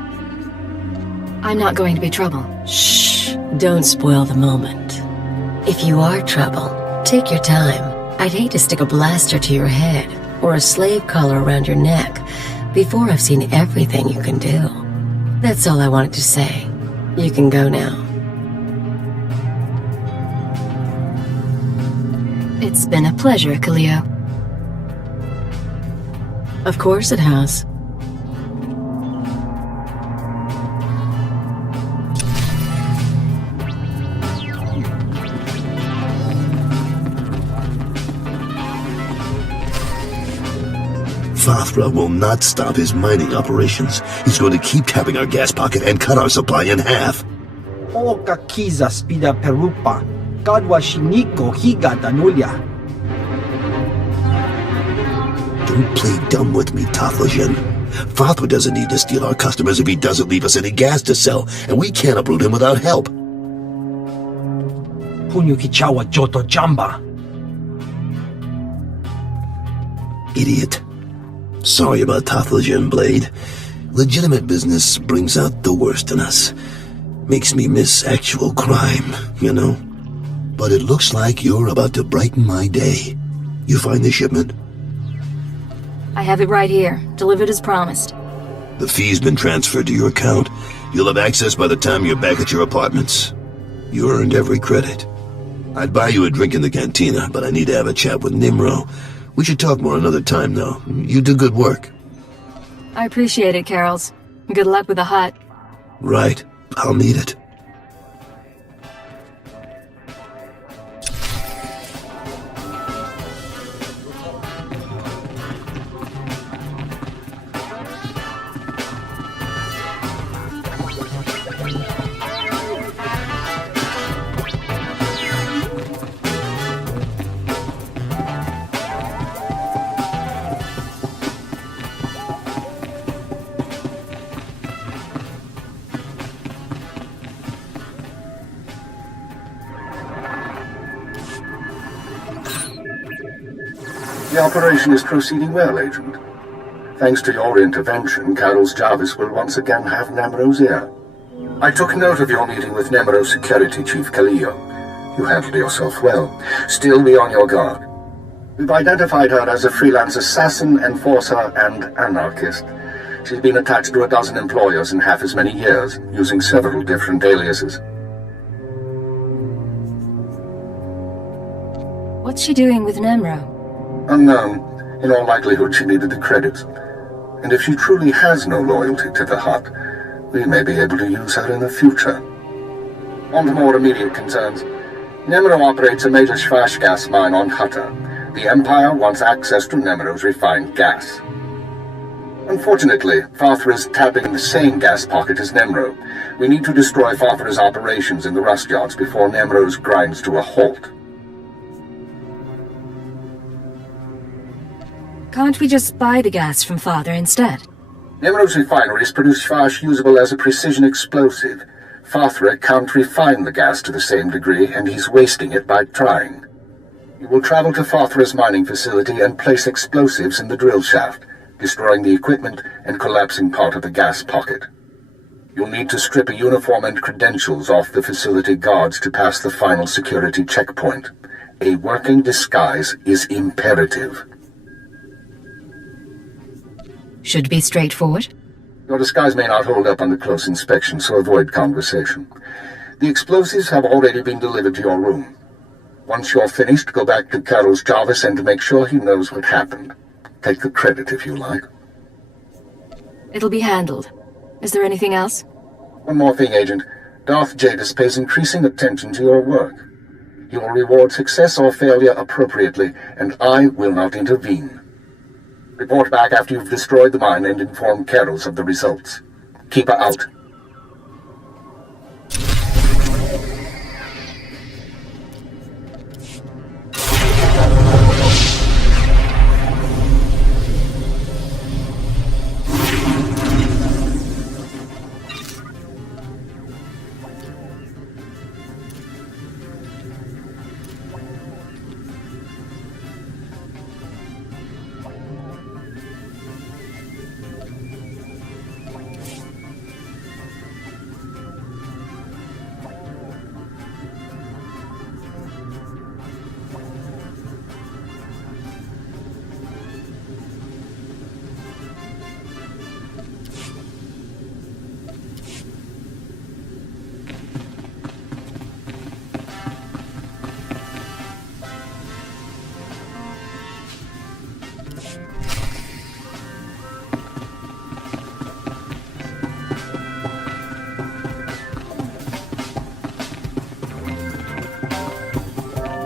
I'm not going to be trouble. Shh, don't spoil the moment. If you are trouble, take your time. I'd hate to stick a blaster to your head or a slave collar around your neck before I've seen everything you can do. That's all I wanted to say. You can go now. It's been a pleasure, Kaleo. Of course it has. Fathra will not stop his mining operations. He's going to keep tapping our gas pocket and cut our supply in half. Oka kiza spida perupa, kadwa shiniko higa danulia. Don't play dumb with me, Taflajan. Fathra doesn't need to steal our customers if he doesn't leave us any gas to sell, and we can't uproot him without help. Punyu kichawa joto jamba. Idiot. Sorry about Taflajan, Blade. Legitimate business brings out the worst in us. Makes me miss actual crime, you know. But it looks like you're about to brighten my day. You find the shipment? I have it right here, delivered as promised. The fee's been transferred to your account. You'll have access by the time you're back at your apartments. You earned every credit. I'd buy you a drink in the cantina, but I need to have a chat with Nimro. We should talk more another time, though. You do good work. I appreciate it, Carols. Good luck with the hut. Right. I'll need it. The operation is proceeding well, Agent. Thanks to your intervention, Carol's Jarvis will once again have Nemro's ear. I took note of your meeting with Nemro's security chief, Kaleo. You handled yourself well. Still be on your guard. We've identified her as a freelance assassin, enforcer, and anarchist. She's been attached to a dozen employers in half as many years, using several different aliases. What's she doing with Nemro? Unknown. In all likelihood, she needed the credits. And if she truly has no loyalty to the Hutt, we may be able to use her in the future. On to more immediate concerns. Nemro operates a major Schwash gas mine on Hutta. The Empire wants access to Nemro's refined gas. Unfortunately, Farthra is tapping the same gas pocket as Nemro. We need to destroy Farthra's operations in the rust yards before Nemro's grinds to a halt. Can't we just buy the gas from Father instead? Nemro's refineries produce Schwash usable as a precision explosive. Farthra can't refine the gas to the same degree, and he's wasting it by trying. You will travel to Farthra's mining facility and place explosives in the drill shaft, destroying the equipment and collapsing part of the gas pocket. You'll need to strip a uniform and credentials off the facility guards to pass the final security checkpoint. A working disguise is imperative. Should be straightforward. Your disguise may not hold up under close inspection, so avoid conversation. The explosives have already been delivered to your room. Once you're finished, go back to Carol's Jarvis and make sure he knows what happened. Take the credit if you like. It'll be handled. Is there anything else? One more thing, Agent. Darth Jadis pays increasing attention to your work. He will reward success or failure appropriately, and I will not intervene. Report back after you've destroyed the mine and inform Carols of the results. Keep her out.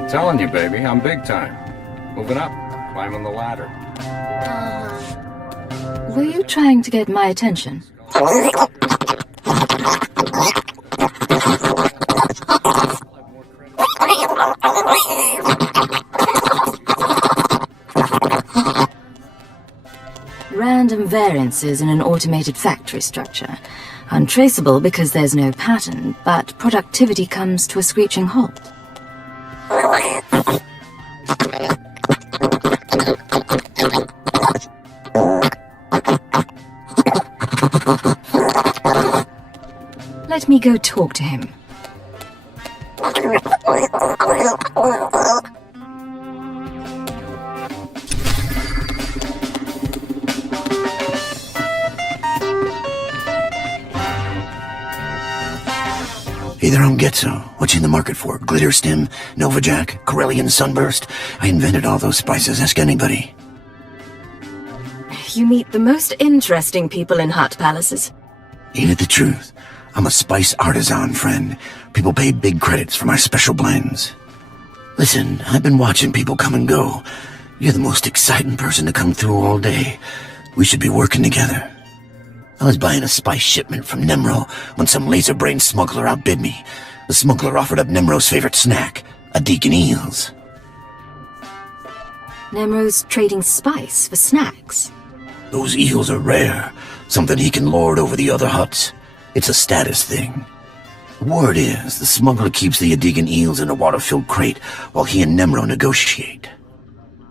Telling you, baby, I'm big time. Moving up, climbing the ladder. Were you trying to get my attention? Random variances in an automated factory structure. Untraceable because there's no pattern, but productivity comes to a screeching halt. Let me go talk to him. Hey there, I'm Getzo. What you in the market for? Glitter Stem, Nova Jack, Corellian Sunburst? I invented all those spices. Ask anybody. You meet the most interesting people in Hutt palaces. Ain't it the truth? I'm a spice artisan, friend. People pay big credits for my special blends. Listen, I've been watching people come and go. You're the most exciting person to come through all day. We should be working together. I was buying a spice shipment from Nemro when some laser-brained smuggler outbid me. The smuggler offered up Nemro's favorite snack, a deacon eels. Nemro's trading spice for snacks. Those eels are rare, something he can lord over the other Hutts. It's a status thing. The word is, the smuggler keeps the Adigan eels in a water-filled crate while he and Nemro negotiate.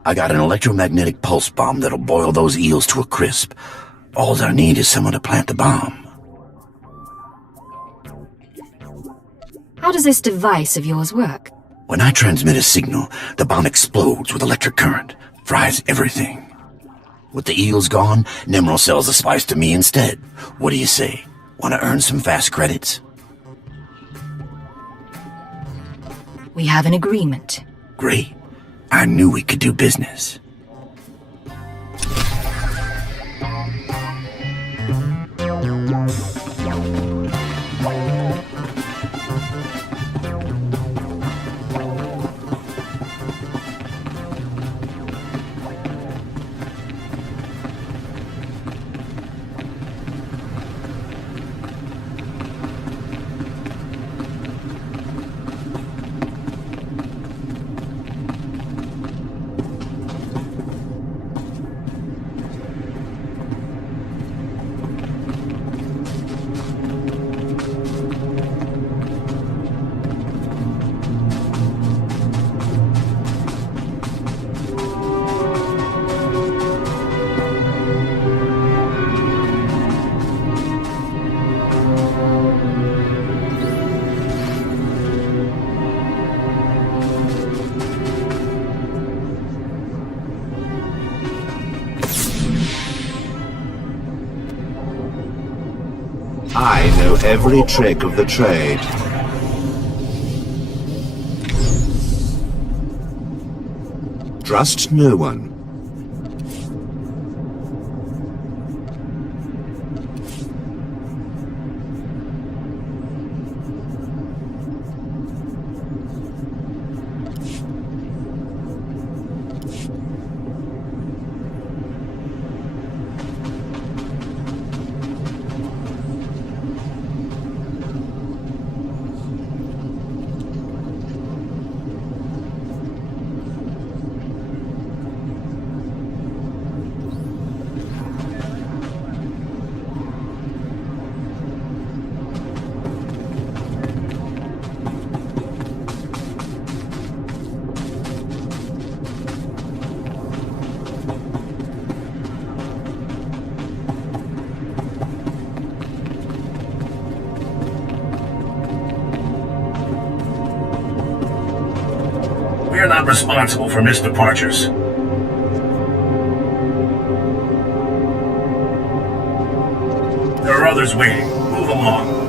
I got an electromagnetic pulse bomb that'll boil those eels to a crisp. All I need is someone to plant the bomb. How does this device of yours work? When I transmit a signal, the bomb explodes with electric current, fries everything. With the eels gone, Nimrod sells the spice to me instead. What do you say? Want to earn some fast credits? We have an agreement. Great. I knew we could do business. I know every trick of the trade. Trust no one. We're not responsible for missed departures. There are others waiting. Move along.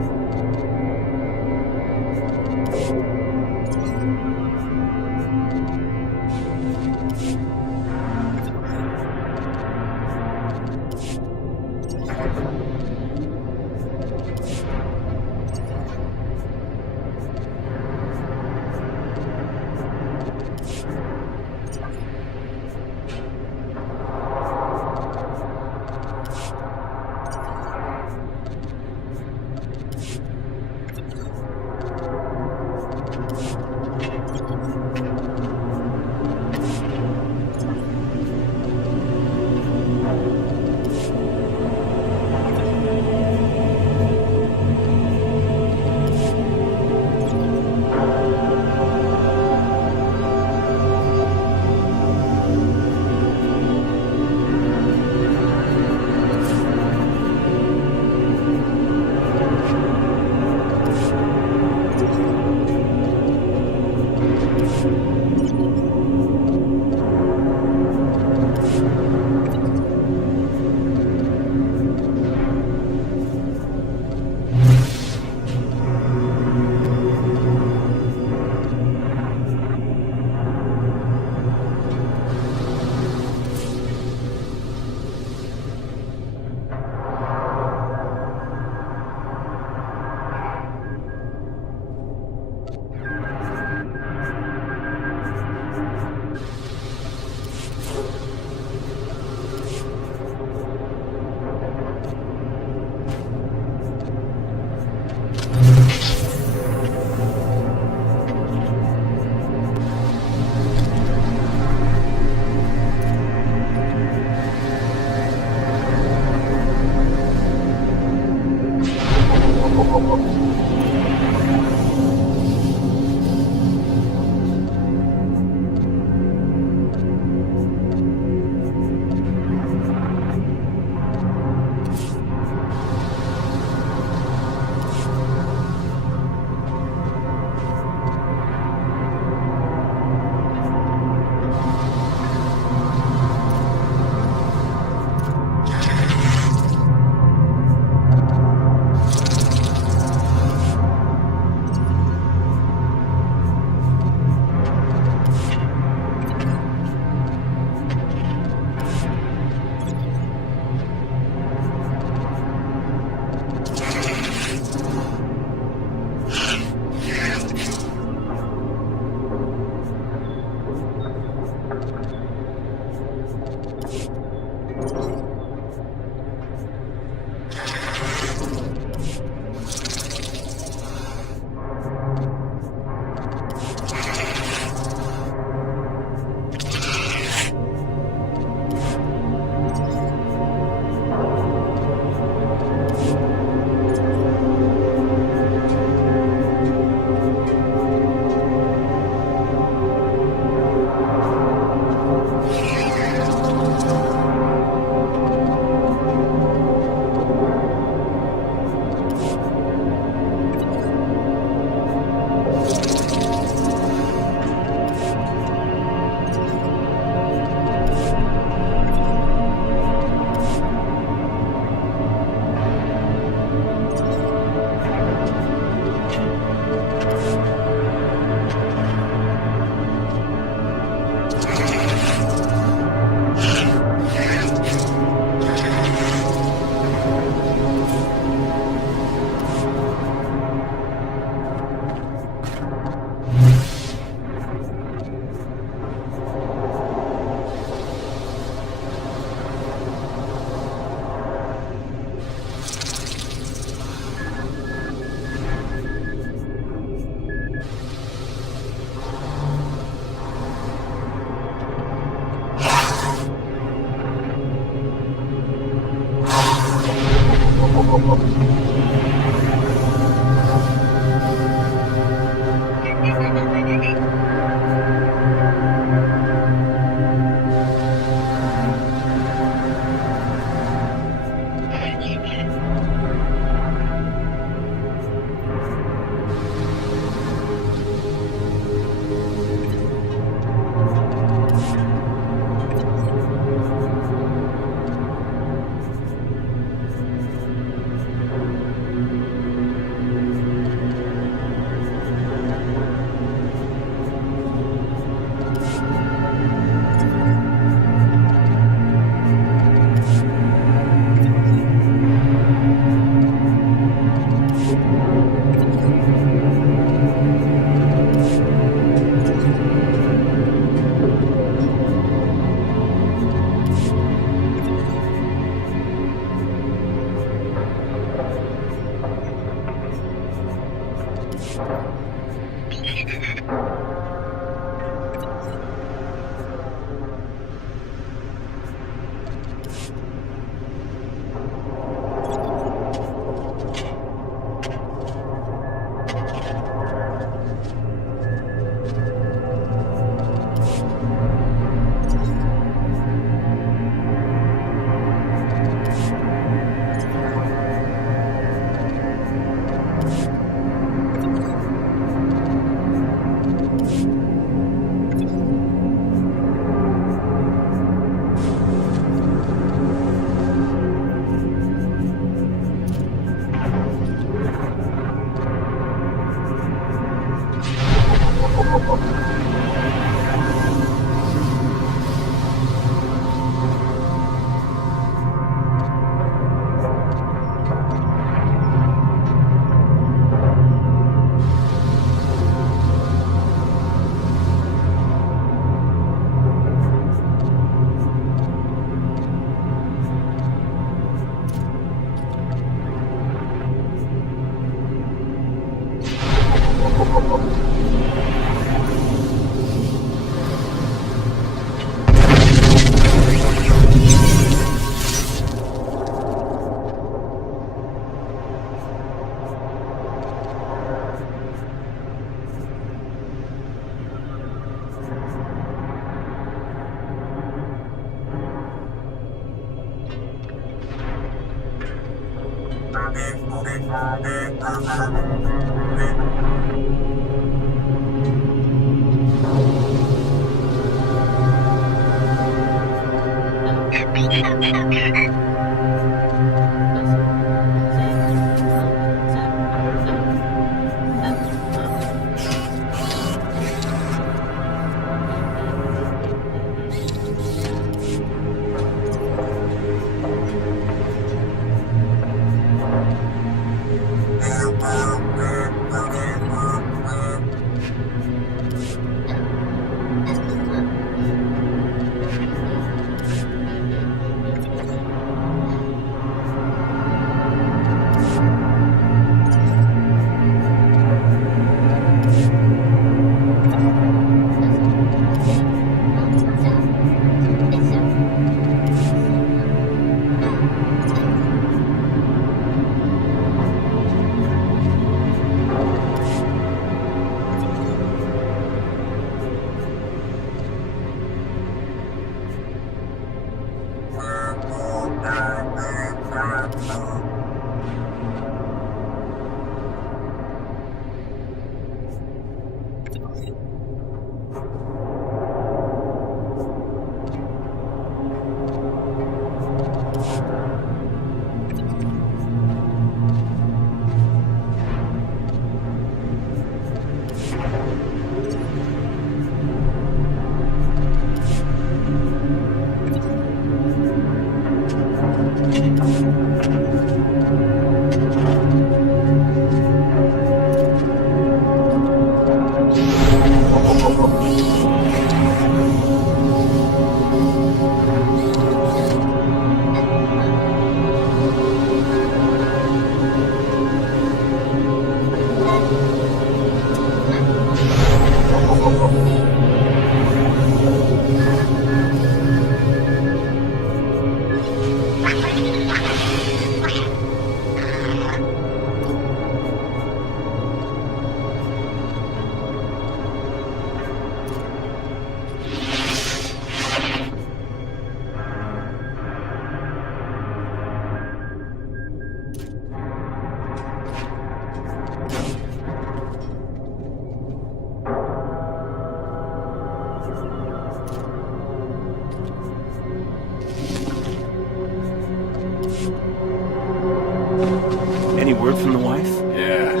Any word from the wife? Yeah.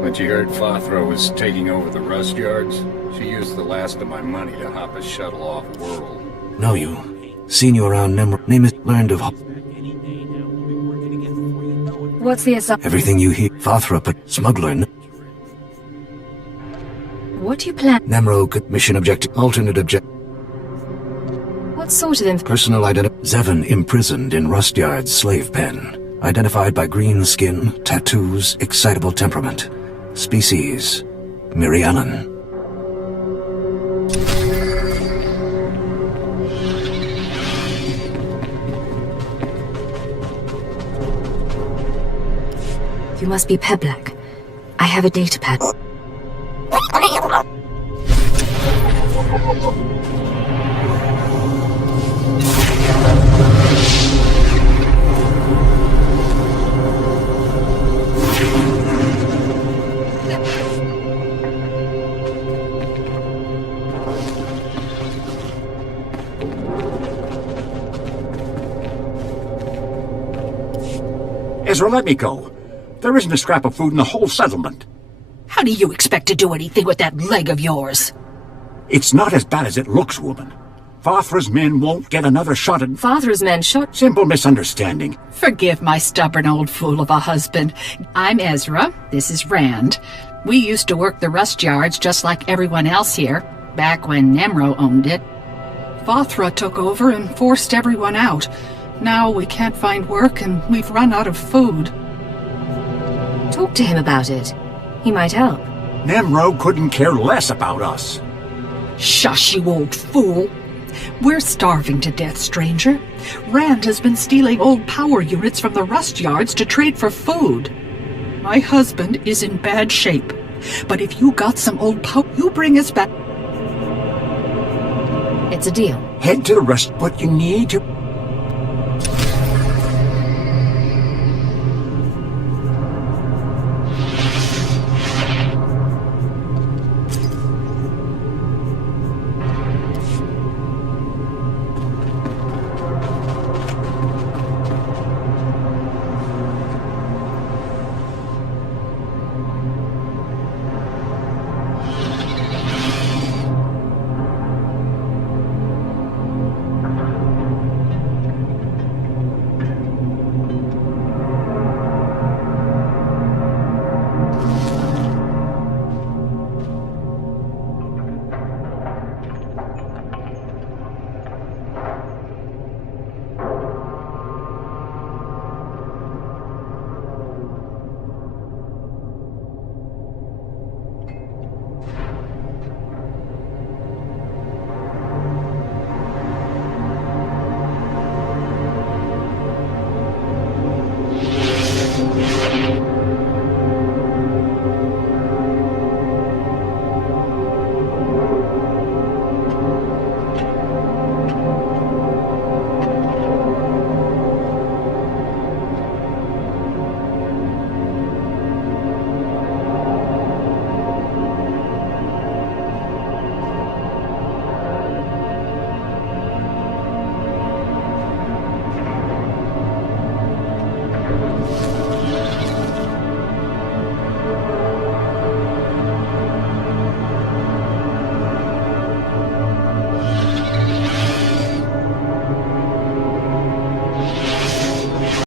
When she heard Fothra was taking over the rust yards, she used the last of my money to hop a shuttle off-world. Know you. Seen you around Nemro. Name is learned of... What's the assumption? Everything you hear. Fothra, but smuggler. What do you plan? Nemro, mission objective. Alternate objective. What sort of Personal identity. Zevon imprisoned in Rust Yard's slave pen. Identified by green skin, tattoos, excitable temperament. Species, Mirianan. You must be Peblak. I have a data pad. Ezra, let me go. There isn't a scrap of food in the whole settlement. How do you expect to do anything with that leg of yours? It's not as bad as it looks, woman. Fothra's men won't get another shot at... Fothra's men shot... Simple misunderstanding. Forgive my stubborn old fool of a husband. I'm Ezra. This is Rand. We used to work the rust yards just like everyone else here, back when Nemro owned it. Fothra took over and forced everyone out. Now we can't find work and we've run out of food. Talk to him about it. He might help. Nemro couldn't care less about us. Shush, you old fool. We're starving to death, stranger. Rand has been stealing old power units from the rust yards to trade for food. My husband is in bad shape. But if you got some old power, you bring us back. It's a deal. Head to the rust, but you need to...